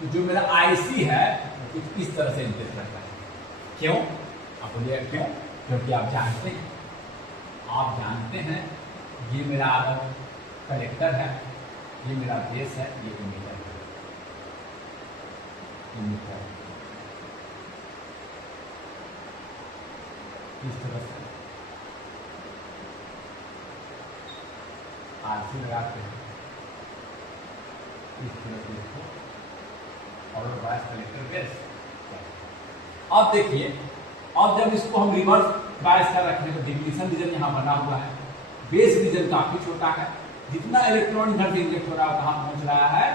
तो जो मेरा आईसी है कुछ इस तरह से इंक्रीज करता है। क्यों? आप बोलिए क्यों? क्योंकि आप जानते हैं ये मेरा कलेक्टर है, ये मेरा बेस है, ये इमीटर है। इस तरह से आरसी लगाते हैं, इस तरह से इसको और बायस कलेक्टर बेस। अब देखिए अब जब इसको हम रिवर्स बायस का रखने तो डिप्लीशन रीजन यहाँ बना हुआ है, बेस रीजन काफी छोटा है। जितना इलेक्ट्रॉन इधर से इंजेक्ट हो रहा है कहाँ पहुंच रहा है?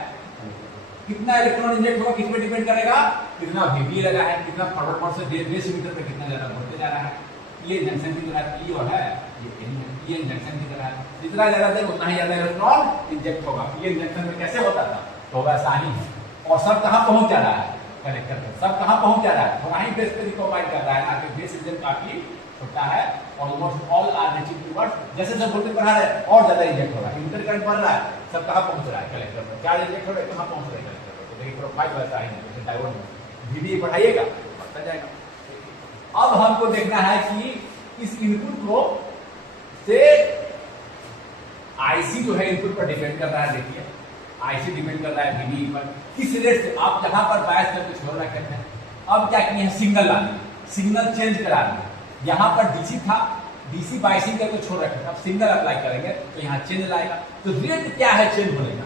कितना इलेक्ट्रॉन इंजेक्ट होगा किस पे डिपेंड करेगा? कितना वीबी लगा है, कितना फॉरवर्ड पार्ट से बेस मीटर पे कितना ज्यादा वोल्टेज आ रहा है। ये जंक्शन की तरह पी और है, ये जंक्शन की तरह है। जितना ज्यादा देर उतना ही ज्यादा इलेक्ट्रॉन इंजेक्ट होगा। ये जंक्शन में कैसे होता था? तो वैसा ही है। और सब कहाँ पहुंच जा रहा है? कलेक्टर पे। सब कहाँ पहुंच जा रहा है? थोड़ा ही बेस पे रिकॉम्बाइंड कर रहा है ना, कि बेस रीजन काफी छोटा है। Almost all are reaching towards, जैसे जब वोल्टेज बढ़ा रहे और ज्यादा इंजेक्ट हो रहा है, इंटर करंट बढ़ रहा है, सब कहाँ पहुंच रहा है? कलेक्टर पर। क्या इंजेक्ट हो रहा है, कहाँ पहुंच रहा है? कलेक्टर पर। तो देखिए प्रोफाइल वैसा ही है, जैसे डायोड में वीबी बढ़ाइएगा बढ़ता जाएगा। अब हमको देखना है कि इस इनपुट को से आईसी जो है इनपुट पर डिपेंड कर रहा है। देखिए आईसी डिपेंड कर रहा है वीबी पर, किस रेट से आप जहां पर बायस करके छोड़ रखे हैं। अब क्या किए हैं, सिग्नल ला दिए, सिग्नल चेंज करा दिए। यहाँ पर डीसी था, डीसी बाइसिंग करके छोड़ रखे थे, अब सिग्नल अप्लाई करेंगे तो यहाँ चेंज लाएगा। तो रेट क्या है चेंज होने का,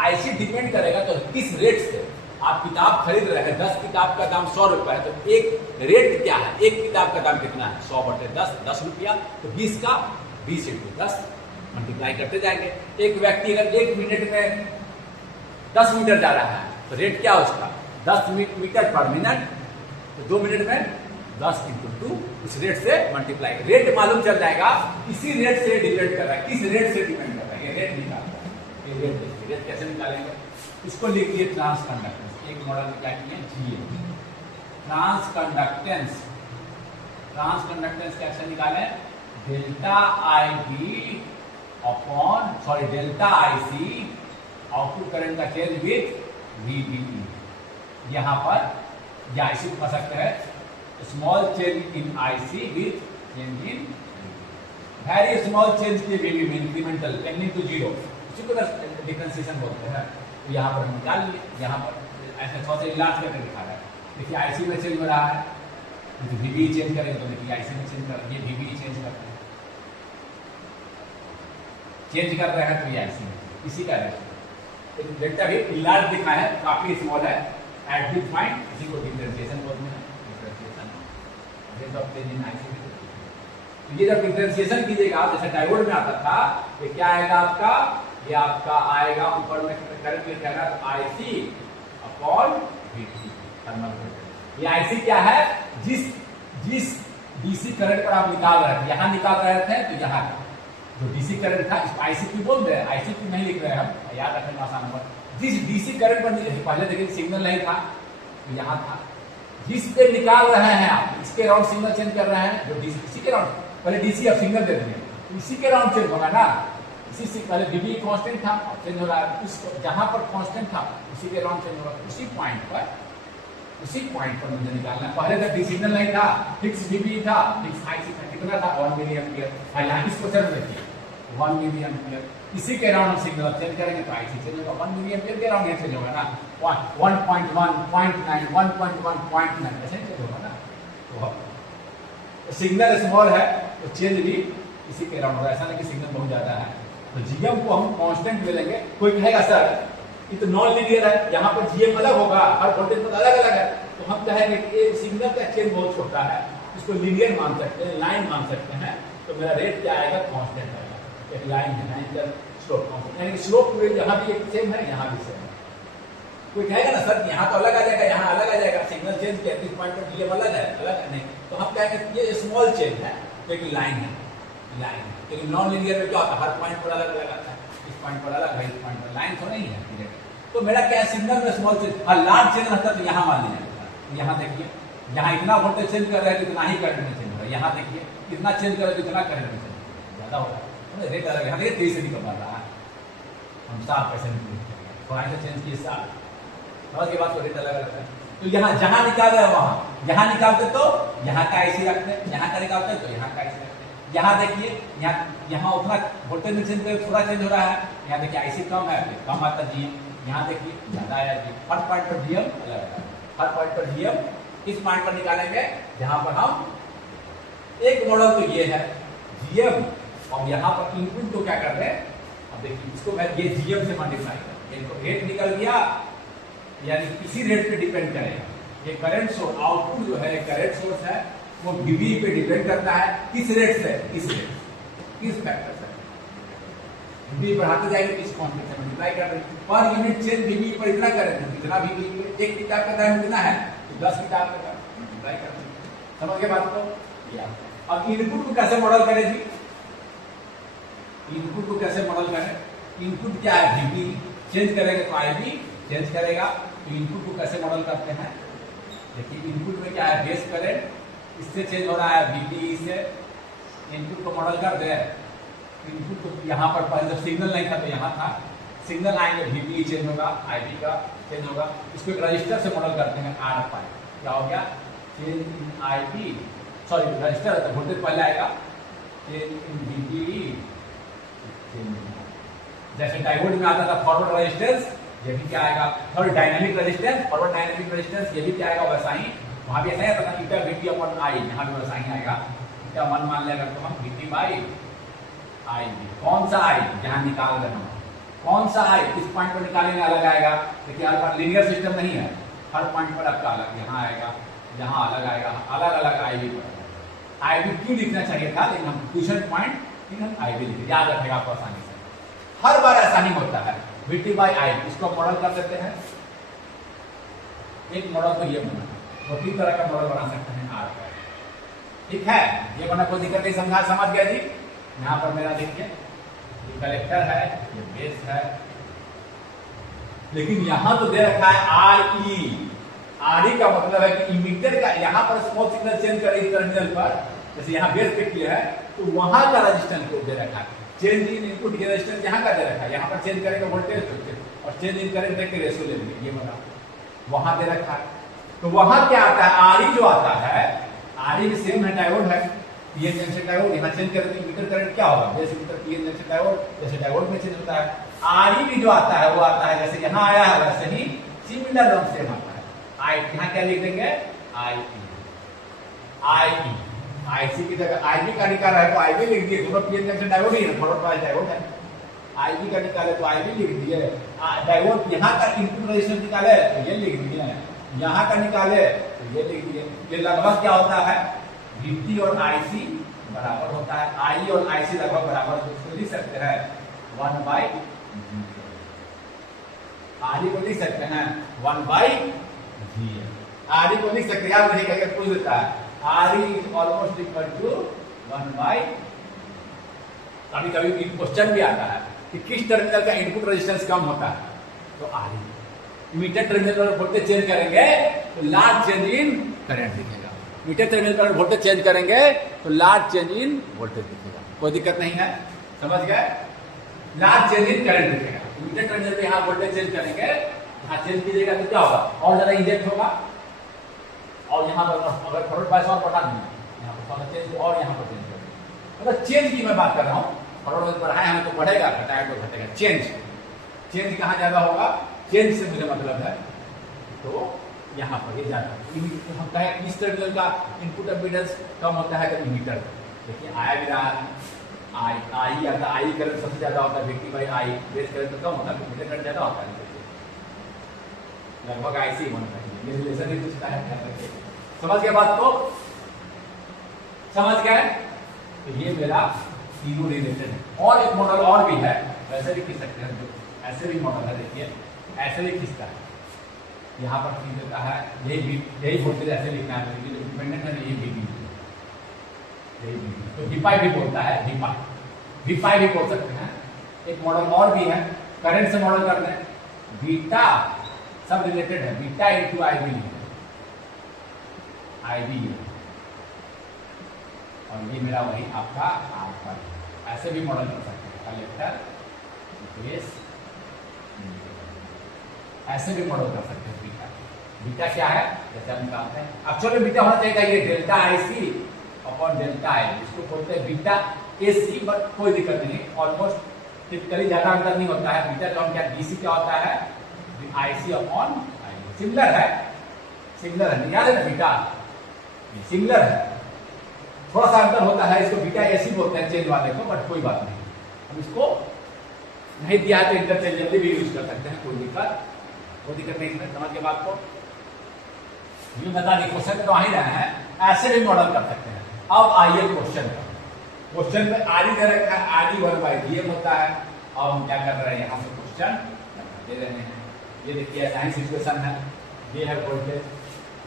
आईसी डिपेंड करेगा तो किस रेट से आप किताब खरीद रहे हैं। 10 किताब का दाम 100 रुपया है, तो एक रेट क्या है, एक किताब का दाम कितना है, 100/10 10 रुपया, तो 20 का 20 × 10 मल्टीप्लाई करते जाएंगे। एक व्यक्ति अगर 1 मिनट में 10 मीटर जा रहा है तो रेट क्या है उसका 10 मीटर पर मिनट, तो 2 मिनट में 10 × 2, उस रेट से मल्टीप्लाई। रेट मालूम चल जाएगा, इसी रेट से डिपेंड कर रहा है, किस रेट से डिपेंड कर रहा है, ये रेट निकालता है। ये रेट कैसे निकालेंगे, इसको लिखिए ट्रांस कंडक्टेंस। एक मॉडल में क्या किए, GA transconductance. Transconductance कैसे निकाले, delta I B upon delta I C output current का चेंज विथ वीबीई। यहाँ पर या आईसी को कह सकते हैं small change in IC with change in very small change के वीबी में इंक्रीमेंटल टेंडिंग टू 0, इसी को डिफरेंशिएशन बोलते हैं। तो यहाँ पर हम निकाल लिए, यहाँ पर ऐसे 100 से इलाज करके दिखा रहा है। देखिए आईसी में चेंज हो रहा है, तो वीबीई चेंज करेंगे तो देखिए आईसी में चेंज कर, ये वीबीई चेंज करते हैं, चेंज कर रहे हैं तो ये आईसी में इसी का रेट। डेल्टा भी इलाज दिखा है, काफी स्मॉल है, एट दिस पॉइंट इसी को डिफरेंशिएशन बोलते हैं। तो ये जब डिफरेंशिएशन कीजिएगा, जैसे डायोड में आता था, ये क्या आएगा आपका, ये आपका आएगा ऊपर में करंट लिखा है IC upon VT thermal voltage. ये आईसी क्या है, जिस डीसी करंट पर आप निकाल रहे थे, यहाँ निकाल रहे थे तो यहाँ जो डीसी करंट था, इसको आईसी क्यों बोल रहे हैं, आईसी क्यों नहीं लिख रहे हैं हम, याद रखने आसान नंबर। जिस डीसी करंट पर पहले देखिए सिग्नल नहीं था, तो यहाँ था, जिस पे निकाल रहे हैं आप, इसके राउंड सिग्नल चेंज कर रहे हैं, जो डीसी इसी के राउंड, पहले डीसी अब सिग्नल दे देंगे, तो इसी के राउंड चेंज होगा ना। इसी से पहले वीबी कांस्टेंट था, अब चेंज हो रहा है, उस जहां पर कांस्टेंट था उसी के राउंड चेंज होगा, उसी पॉइंट पर मुझे निकालना है। पहले तक डी सिग्नल नहीं था, फिक्स वीबी था, फिक्स आईसी था, कितना था 1 मिली एम्पियर। यहाँ इस क्वेश्चन में देखिए 1 मिली एम्पियर, इसी के राउंड हम सिग्नल चेंज करेंगे तो आईसी चेंज होगा। 1 मिली एम्पियर के राउंड चेंज होगा ना, 1.1 0.9 1.1 0.9 ऐसे चेंज होगा ना। तो सिग्नल स्मॉल है तो चेंज भी इसी के राउंड होगा, ऐसा नहीं कि सिग्नल बहुत ज्यादा है। तो जीएम को हम कांस्टेंट ले लेंगे। कोई कहेगा सर ये तो नॉन लीनियर है, यहाँ पर जीएम अलग होगा, हर वोल्टेज पर अलग अलग है, तो हम कहेंगे कि सिग्नल का चेंज बहुत छोटा है, इसको लीनियर मान सकते हैं, लाइन मान सकते हैं। तो मेरा रेट क्या आएगा, कांस्टेंट आएगा। एक लाइन है, लाइन का स्लोप कांस्टेंट, यानी स्लोप यहाँ भी एक सेम है, यहाँ भी सेम है। कोई कहेगा ना सर यहाँ तो अलग आ जाएगा, यहाँ अलग आ जाएगा, सिग्नल चेंज किया, इस पॉइंट पर जीएम अलग है, अलग नहीं, तो हम कहेंगे ये स्मॉल चेंज है, तो एक लाइन है, लाइन है। लेकिन नॉन लीनियर में क्या होता है, हर पॉइंट पर अलग अलग आता है, इस पॉइंट पर अलग है, इस पॉइंट पर लाइन तो नहीं है। तो मेरा क्या सिग्नल में स्मॉल चेंज, लार्ज चेंज रहता तो यहाँ मान लीजिए, यहाँ देखिए, यहाँ इतना वोल्टेज चेंज कर रहे हैं तो इतना ही करंट में चेंज हो रहा है, यहाँ देखिए इतना चेंज कर रहे हैं तो इतना करंट में चेंज ज्यादा हो रहा है, रेट अलग। यहाँ देखिए 3 से निकल रहा है, हम 7% थोड़ा सा चेंज किए 7, समझ के बाद तो रेट अलग अलग है। तो यहाँ जहाँ निकाल रहे हैं वहाँ, यहाँ निकालते तो यहाँ का आईसी रखते, यहाँ का निकालते तो यहाँ का आईसी रखते। यहाँ देखिए, यहाँ उतना वोल्टेज में चेंज कर थोड़ा चेंज हो रहा है, यहाँ देखिए आईसी कम है, कम आता जीएम, यहाँ देखिए ज्यादा आया जी। हर पॉइंट पर जीएम अलग है, हर पॉइंट पर जीएम इस पॉइंट पर निकालेंगे जहाँ पर हम एक मॉडल तो ये है जीएम, और यहाँ पर इनपुट को क्या कर रहे हैं, अब देखिए इसको मैं ये जीएम से मल्टीप्लाई कर, रेट निकल गया, यानी इसी रेट पे डिपेंड करेगा। ये करंट सोर्स, आउटपुट जो है करंट सोर्स है, वो वीबी पे डिपेंड करता है, किस रेट से, किस फैक्टर से वीबी बढ़ाते जाएंगे, किस कांस्टेंट से मल्टीप्लाई कर रहे हैं। पर यूनिट चेंज वीबी पर इतना करेंगे, कितना वीबी, एक किताब का दाम कितना है, तो 10 किताब का दाम मल्टीप्लाई कर रहे हैं। समझ गए बात को। अब इनपुट को कैसे मॉडल करें जी, इनपुट को कैसे मॉडल करें, इनपुट क्या है, वीबी चेंज करेंगे तो आईबी चेंज करेगा। तो इनपुट को कैसे मॉडल करते हैं, देखिए इनपुट में क्या है, बेस करंट, इससे चेंज हो रहा है वीबी से, इनपुट को मॉडल कर दे। इनपुट को यहाँ पर पहले जब सिग्नल नहीं था तो यहाँ था, सिग्नल आएंगे वीबी चेंज होगा, आईबी का चेंज होगा। इसको एक रजिस्टर से मॉडल करते हैं, आर पाई क्या हो गया, change in IB sorry register है तो वोल्टेज पहले आएगा चेंज इन VT, जैसे डायोड में आता था फॉरवर्ड रेजिस्टेंस, ये भी क्या आएगा third dynamic resistance, forward dynamic resistance, ये भी क्या आएगा वैसा ही, वहां भी ऐसा ही आता था ईटा VT अपॉन I, यहाँ भी वैसा ही आएगा, ईटा 1 मान लेगा तो हम VT बाई IB, कौन सा I जहां निकाल रहे हैं, कौन सा I किस पॉइंट पर निकालेंगे अलग आएगा, देखिए हर बार लीनियर सिस्टम नहीं है, हर पॉइंट पर आपका अलग, यहाँ आएगा यहाँ अलग आएगा, अलग अलग IB पर IB क्यों लिखना चाहिए था, लेकिन हम क्वेश्चन पॉइंट हम IB लिखे, याद रखेगा आपको आसानी से, हर बार ऐसा नहीं होता है। VT बाई I इसको मॉडल कर देते हैं, एक मॉडल तो ये बना, तो तीन तरह का मॉडल बना सकते हैं R का, ठीक है, ये बना कोई दिक्कत नहीं, समझ गया जी। यहाँ पर मेरा देखिए ये कलेक्टर है, ये बेस है, लेकिन यहां तो दे रखा है RE का मतलब है कि इमीटर का, यहाँ पर स्मॉल सिग्नल चेंज करेगी टर्मिनल पर, जैसे यहाँ बेस पे किया है तो वहां का रेजिस्टेंस को दे रखा है, चेंज इन इनपुट रेजिस्टेंस यहाँ का दे रखा है, यहाँ पर चेंज करेंगे वोल्टेज और चेंज इन करेंगे देखिए रेशियो ले लेंगे, ये बना वहां दे रखा है, तो वहां क्या आता है RE जो आता है, RE भी सेम है, डायोड है, पीएन जंक्शन डायोड, यहाँ चेंज करें तो इमीटर करंट क्या होगा, जैसे इमीटर पीएन जंक्शन डायोड, जैसे डायोड में चेंज होता है, RE भी जो आता है वो आता है जैसे यहाँ आया है वैसे ही सिमिलर लॉन्ग सेम आता है। यहाँ क्या लिख देंगे IC की जगह IB का निकाला है तो IB लिख दिए, दोनों पीएन जंक्शन डायोड ही है, फॉरवर्ड बायस डायोड है, IB का निकाले तो IB लिख दिए, डायोड यहाँ का इनपुट रेजिस्टेंस निकाले तो ये लिख दिए, यहाँ का निकाले तो ये लिख दिए, ये लगभग क्या होता है VT और IC बराबर होता है, I और IC लगभग बराबर, तो लिख सकते हैं 1 बाई RE को लिख सकते हैं 1 बाई GM, RE को लिख सकते हैं, याद रखिएगा अगर पूछ देता है RE is almost equal to 1 by, कभी कभी क्वेश्चन भी आता है कि किस टर्मिनल का इनपुट रेजिस्टेंस कम होता है, तो RE, मीटर टर्मिनल पर वोल्टेज चेंज करेंगे तो लार्ज चेंज इन करंट दिखेगा, मीटर टर्मिनल पर वोल्टेज चेंज करेंगे तो लार्ज चेंज इन वोल्टेज दिखेगा, कोई दिक्कत नहीं है, समझ गए, लार्ज चेंज इन करंट दिखेगा, मीटर टर्मिनल पे यहाँ वोल्टेज चेंज करेंगे, यहाँ चेंज कीजिएगा तो क्या होगा और ज्यादा इंजेक्ट होगा, और यहाँ पर अगर फॉरवर्ड बायस और बढ़ा देंगे, यहाँ पर थोड़ा चेंज और यहाँ पर चेंज करेंगे, मतलब चेंज की मैं बात कर रहा हूँ, फॉरवर्ड बायस बढ़ाए हमें तो बढ़ेगा, घटाए तो घटेगा, चेंज कहाँ ज्यादा होगा, चेंज से मुझे मतलब है तो यहाँ पर ये ज्यादा, हम कहें इस टर्मिनल का इनपुट एम्पीडेंस कम होता है तो इमीटर, देखिए आया भी रहा है आई आता है, आई करंट सबसे ज्यादा होता है, VT by I, base current तो कम होता है, मीटर करंट ज्यादा होता है, लगभग IC होना चाहिए, ये रिलेशन ही पूछता है, समझ गए बात को, समझ गए, तो ये मेरा तीनों रिलेटेड है, और एक मॉडल और भी है, वैसे भी खींच सकते हैं, जो ऐसे भी मॉडल है, देखिए ऐसे भी खींचता है, यहाँ पर खींच देता है, यही वोल्टेज ऐसे लिखना है, डिपेंडेंट है, ये VT, तो Vπ भी बोलता है, Vπ भी बोल सकते हैं, एक मॉडल और भी है, करंट से मॉडल करते हैं, बीटा सब रिलेटेड है, बीटा इंटू IB, और ये मेरा वही आपका R, ऐसे भी मॉडल कर सकते हैं, कलेक्टर बेस, ऐसे भी मॉडल कर सकते हैं, बीटा क्या है जैसे हम निकालते हैं, एक्चुअली बीटा होना चाहिए ये delta IC upon delta I, इसको बोलते हैं बीटा AC, बट कोई दिक्कत नहीं, ऑलमोस्ट टिपिकली ज्यादा अंतर नहीं होता है, बीटा का क्या DC क्या होता है IC अपॉन IB, सिमिलर है, याद है ना, बीटा सिमिलर है, थोड़ा सा अंतर होता है, इसको बीटा AC बोलते हैं चेंज वाले को, बट कोई बात नहीं, हम इसको नहीं दिया है तो इंटरचेंजेबली भी यूज कर सकते हैं, कोई दिक्कत नहीं है, समझ के बात को, ये बता दी, क्वेश्चन तो आ ही रहे हैं, ऐसे भी मॉडल कर सकते हैं। अब आइए क्वेश्चन में RE दे रखा है, RE 1 बाई GM होता है, अब हम क्या कर रहे हैं, यहाँ से क्वेश्चन दे रहे हैं, ये देखिए ऐसा ही सिचुएशन है, ये है वोल्टेज,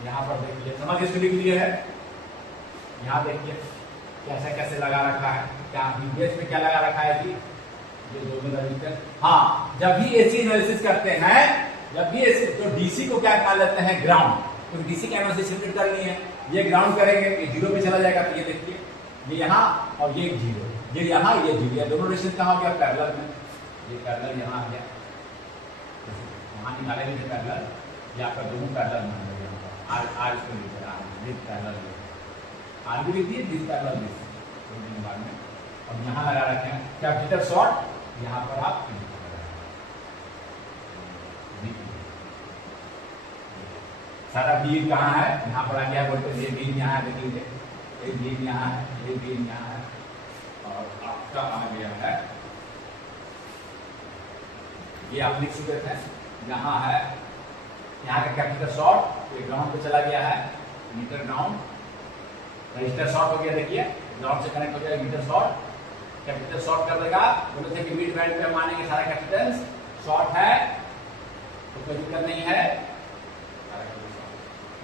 यहाँ पर देखिए समझ इसको लिख लिए है, यहाँ देखिए कैसे कैसे लगा रखा है, क्या बेस में क्या लगा रखा है जी, ये दोनों रजिस्टर, हाँ जब भी AC एनालिसिस करते हैं, जब भी AC तो DC को क्या कर लेते हैं ग्राउंड, तो DC का एनालिसिस सिमुलेट करनी है, ये ग्राउंड करेंगे, ये 0 पे चला जाएगा, तो ये देखिए ये यहाँ और ये 0, ये यहाँ ये 0, ये दोनों रेजिस्टेंस कहाँ हो गया पैरेलल में, ये पैरेलल यहाँ आ गया, यहाँ निकालेंगे ये पैरेलल, ये आपका दोनों पैरेलल में आ गया, R इसको लिख रहा है, ये पैरेलल आरबी लिख दिए, दिस पैरेलल दिस बाद में। और यहाँ लगा रखे हैं कैपेसिटर शॉर्ट, यहाँ पर आप सारा बीम कहाँ है, यहाँ पर आ गया वोल्टेज, ये बीम यहाँ है, देखिए ये बीम यहाँ है, ये बीम यहाँ है, और आपका आ गया है, ये आप लिख चुके थे, यहाँ है, यहाँ का कैपेसिटर शॉर्ट, ये ग्राउंड पे चला गया है, मीटर ग्राउंड, रजिस्टर शॉर्ट हो गया, देखिए ग्राउंड से कनेक्ट हो गया मीटर शॉर्ट, कैपेसिटर शॉर्ट कर देगा, बोले थे कि मिड बैंड पे मानेंगे सारा कैपेसिटेंस शॉर्ट है तो कोई दिक्कत नहीं है।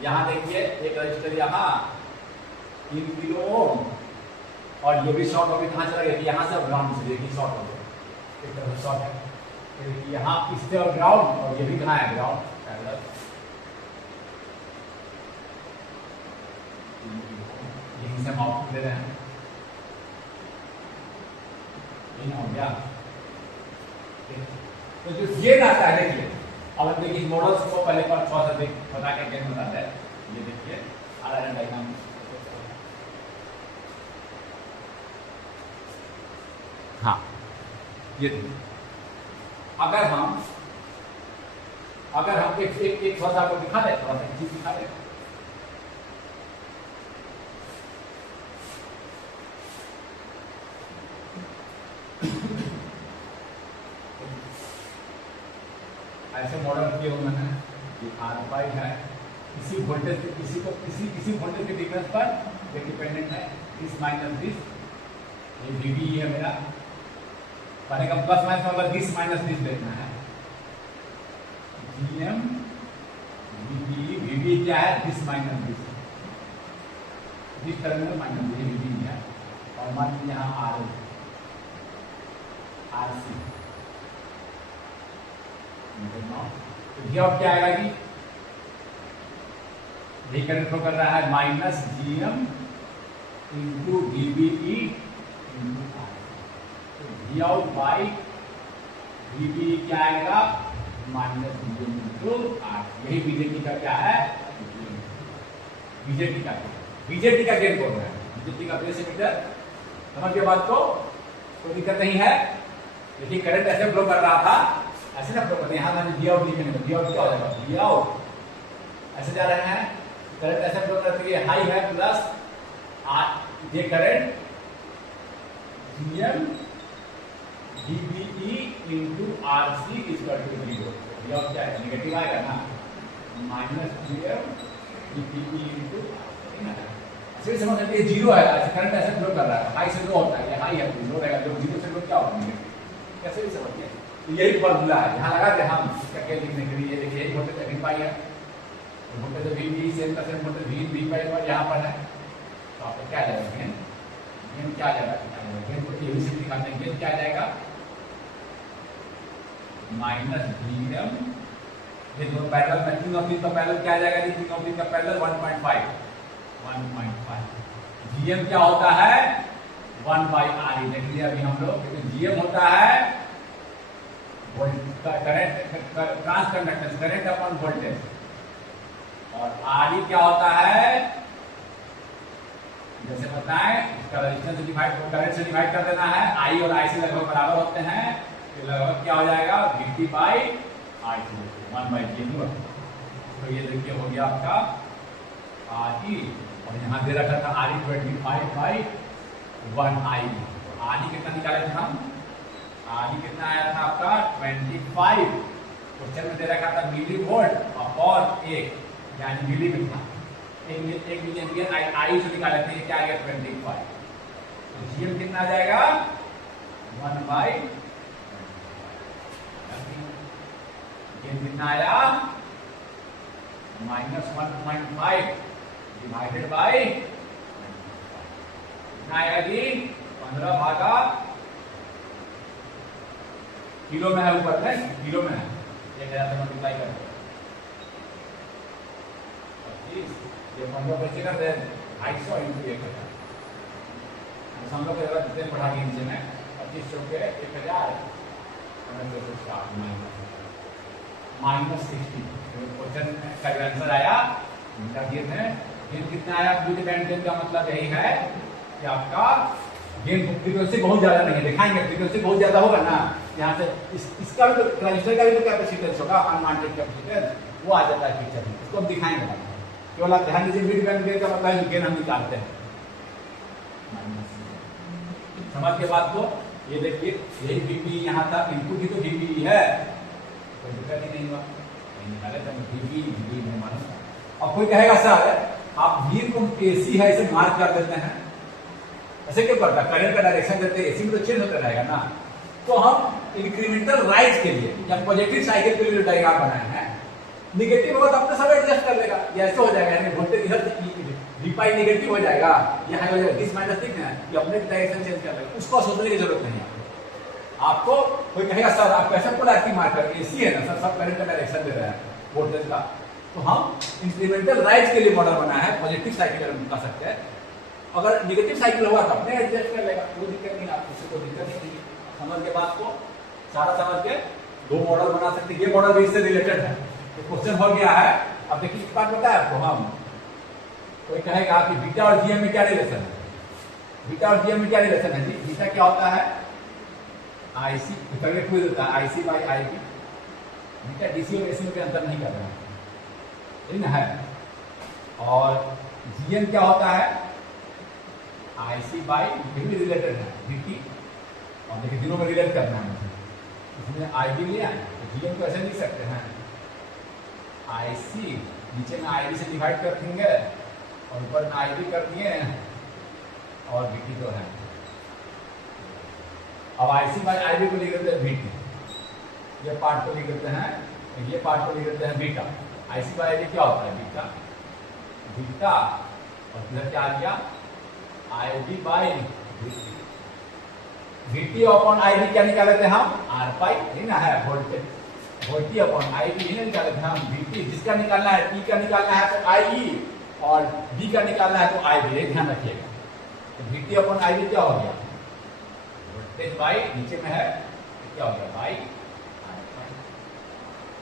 यहाँ देखिए एक रजिस्टर यहाँ 3 किलो ओम, और ये भी शॉर्ट हो गया, कहाँ चला गया, यहाँ से ग्राउंड से देखिए शॉर्ट हो गया, एक तरफ से शॉर्ट है, यहाँ इससे और ग्राउंड, और ये भी कहाँ है ग्राउंड, यहीं से हम आउटपुट दे रहे हैं, हो गया। तो जो ये आता है देखिए, अब हम देखिए मॉडल्स को पहले पर थोड़ा सा बता के कैसे बताते हैं, ये देखिए आधार डायग्राम, हाँ ये देखिए, अगर हम एक थोड़ा सा आपको दिखा दे, थोड़ा सा चीज दिखा दे, ऐसे मॉडल किए हुए हैं, ये R5 है, इसी वोल्टेज किसी वोल्टेज के डिफरेंस पर ये डिपेंडेंट है, दिस माइनस दिस, ये VB है मेरा, पहले का प्लस माइनस मतलब दिस माइनस दिस देखना है, GM VB क्या है, this minus this terminal minus this VB है, और मान लीजिए यहाँ RC, तो ये अब क्या आएगा कि ये करंट फ्लो कर रहा है minus GM into VBE into R, तो V आउट बाई VBE क्या आएगा, माइनस GM इंटू R, यही बीजेटी का क्या है, बीजेटी का गेन बोल रहे हैं, बीजेटी का बेस मीटर, समझ गए बात को, कोई दिक्कत नहीं है। देखिए करंट ऐसे फ्लो कर रहा था, ऐसे ना फ्लो करते हैं, यहाँ मैंने वी आउट लिखेंगे तो वी आउट क्या हो जाएगा, वी आउट ऐसे जा रहे हैं, करंट ऐसे फ्लो करते हैं, हाई है प्लस ये current GM VBE into RC equal to 0, V out क्या है, नेगेटिव आएगा ना, माइनस GM VBE इंटू ऐसे समझ सकते हैं, जीरो है, ऐसे करंट ऐसे फ्लो कर रहा है, हाई से लो होता है, ये हाई है तो लो रहेगा, जब जीरो से लो क्या होगा, कैसे भी समझिए, तो यही फॉर्मूला है, यहाँ लगा दे हम इसका क्या लिखने के लिए, देखिए यही वोल्टेज एन पाई है, वोल्टेज VB सेम का सेम वोल्टेज V पाई और यहाँ पर है, तो आपको क्या आ जाएगा, गेन क्या आ जाएगा, गेन को ये भी दिखाते हैं, गेन क्या आ जाएगा, माइनस GM, ये दोनों पैरेलल में 3 और 3 का पैरेलल क्या आ जाएगा, 3 और 3 का पैरेलल 1.5, GM क्या होता है 1/R, देख लिया अभी हम लोग, क्योंकि GM होता है current transconductance, current upon voltage, और RE क्या होता है, जैसे बताएं इसका रेजिस्टेंस से डिवाइड, करंट से डिवाइड कर देना है, I और IC लगभग बराबर होते हैं, तो लगभग क्या हो जाएगा VT/I2 1/GM, तो ये देखिए हो गया आपका RE, और यहाँ दे रखा था RE 25/1I, RE कितना निकाले थे हम, RE कितना आया था आपका 25, क्वेश्चन में दे रखा था मिली वोल्ट अपॉन 1, यानी मिली में था 1 मिली एम्पियर, I से निकाले थे, क्या आ गया 25, तो GM कितना आ जाएगा 1/, कितना आया माइनस 1.5 डिवाइडेड बाई कितना आएगा जी 15 भागा किलो में है, ऊपर में किलो में है, 1000 से मल्टीप्लाई कर 25, ये 15 कैसे कर दे 250 इंटू 1000, हम लोग जितने बढ़ा के नीचे में 25 चौके 1000 माइनस 60, क्वेश्चन का जो आंसर आया उनका दिए थे गेन कितना आया बिट बैंड गेन का मतलब यही है कि आपका गेन फ्रीक्वेंसी बहुत ज्यादा नहीं है, दिखाएंगे फ्रीक्वेंसी बहुत ज्यादा होगा ना यहाँ से इसका भी तो ट्रांजिस्टर का भी तो कैपेसिटेंस होगा अनवांटेड कैपेसिटेंस, वो आ जाता है पिक्चर में, इसको हम दिखाएंगे बाद में। केवल आप ध्यान दीजिए बिट बैंड गेन का मतलब है गेन हम निकालते हैं। समझ के बाद को ये देखिए यही VB यहाँ था, इनपुट ही तो VB है, कोई दिक्कत ही नहीं हुआ, निकाले तो VB में मालूम। अब कोई कहेगा सर आप V को AC है इसे मार्क कर देते हैं, ऐसे क्यों करता है, करंट का डायरेक्शन देते हैं AC में तो चेंज होता रहेगा ना। तो हम इंक्रीमेंटल राइज के लिए या पॉजिटिव साइकिल के लिए डायग्राम बनाए हैं, निगेटिव होगा तो अपने सब एडजस्ट कर लेगा, ये ऐसे हो जाएगा, यानी वोल्टेज इधर V नेगेटिव हो जाएगा, यहाँ हो जाएगा दिस माइनस दिस है, ये अपने डायरेक्शन चेंज कर लेगा, उसको सोचने की जरूरत नहीं है आपको। कोई कहेगा सर आप कैसे पोलैरिटी मार्क कर, AC है ना सर, सब करंट का डायरेक्शन दे रहा है वोल्टेज का, तो हम इंक्रीमेंटल राइज के लिए मॉडल बनाया है, पॉजिटिव साइकिल अगर बता सकते हैं, अगर नेगेटिव साइकिल होगा तो अपने एडजस्ट कर लेगा, कोई दिक्कत नहीं, आपको उससे कोई दिक्कत नहीं। समझ के बात को सारा समझ के दो मॉडल बना सकते हैं, ये मॉडल भी इससे रिलेटेड है, तो क्वेश्चन हो गया है। अब देखिए एक बात बताया आपको, हम कोई कहेगा कि बीटा और जीएम में क्या रिलेशन है, बीटा और जीएम में क्या रिलेशन है जी, बीटा क्या होता है आईसी, पहले पूछ देता है IC by IB, beta DC और एसी में कोई अंतर नहीं कर रहा है, ठीक ना है। और जीएम क्या होता है आईसी बाई, भी रिलेटेड है बीटी, और देखिए तीनों में रिलेट करना है मुझे, इसमें आईबी लिया तो जीएम को ऐसे लिख सकते हैं आईसी, नीचे में आईबी से डिवाइड कर देंगे और ऊपर में आईबी कर दिए और बीटी तो है। अब आईसी बाई आईबी को लिख देते हैं बीटी, ये पार्ट को लिख देते हैं, ये पार्ट को लिख देते हैं बीटा। आईसी बाई आईबी क्या होता है बीटा, बीटा और इधर क्या आ गया IB by BT, BT upon IB क्या निकाले थे हम आर पाई, ठीक ना है, वोल्टेज वोल्टी अपॉन आईबी ही निकाले थे हम बीटी, जिसका निकालना है टी का निकालना है तो आई और डी का निकालना है तो आईबी, ध्यान रखिएगा। तो बीटी अपॉन आईबी क्या हो गया वोल्टेज बाई, नीचे में है तो क्या हो गया by r pi,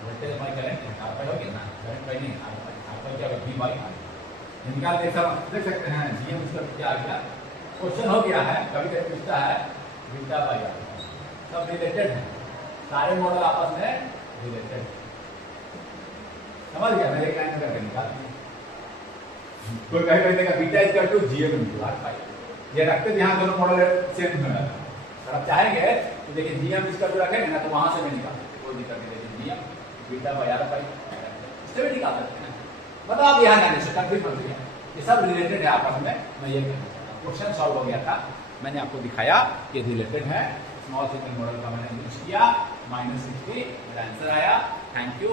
voltage by current r pi हो गया ना, करंट बाई नहीं आर पाई क्या होगा बी बाई आर, निकाल देख सकते हैं जीएम इसका क्या आ गया। क्वेश्चन हो गया है, कभी कभी पूछता है बीटा बाई आर, सब रिलेटेड है, सारे मॉडल आपस में रिलेटेड, समझ गया, मैं एक लाइन में करके निकाल दिया। कोई कहीं कहीं देगा beta equal to gm into r pi, ये रखते थे यहाँ दोनों मॉडल सेम हो जाता है। अगर आप चाहेंगे तो देखिए जीएम इसका जो रखेंगे ना तो वहां से भी निकाल सकते, कोई दिक्कत नहीं, देखिए जीएम बीटा बाई आर पाई इससे भी निकाल सकते हैं, मतलब आप यहाँ जाने से कंफ्यूज मत होइए, ये सब रिलेटेड है आपस में। मैं ये क्वेश्चन सॉल्व हो गया था, मैंने आपको दिखाया ये रिलेटेड है, स्मॉल सिग्नल मॉडल का मैंने यूज किया, -60 मेरा आंसर आया। Thank you.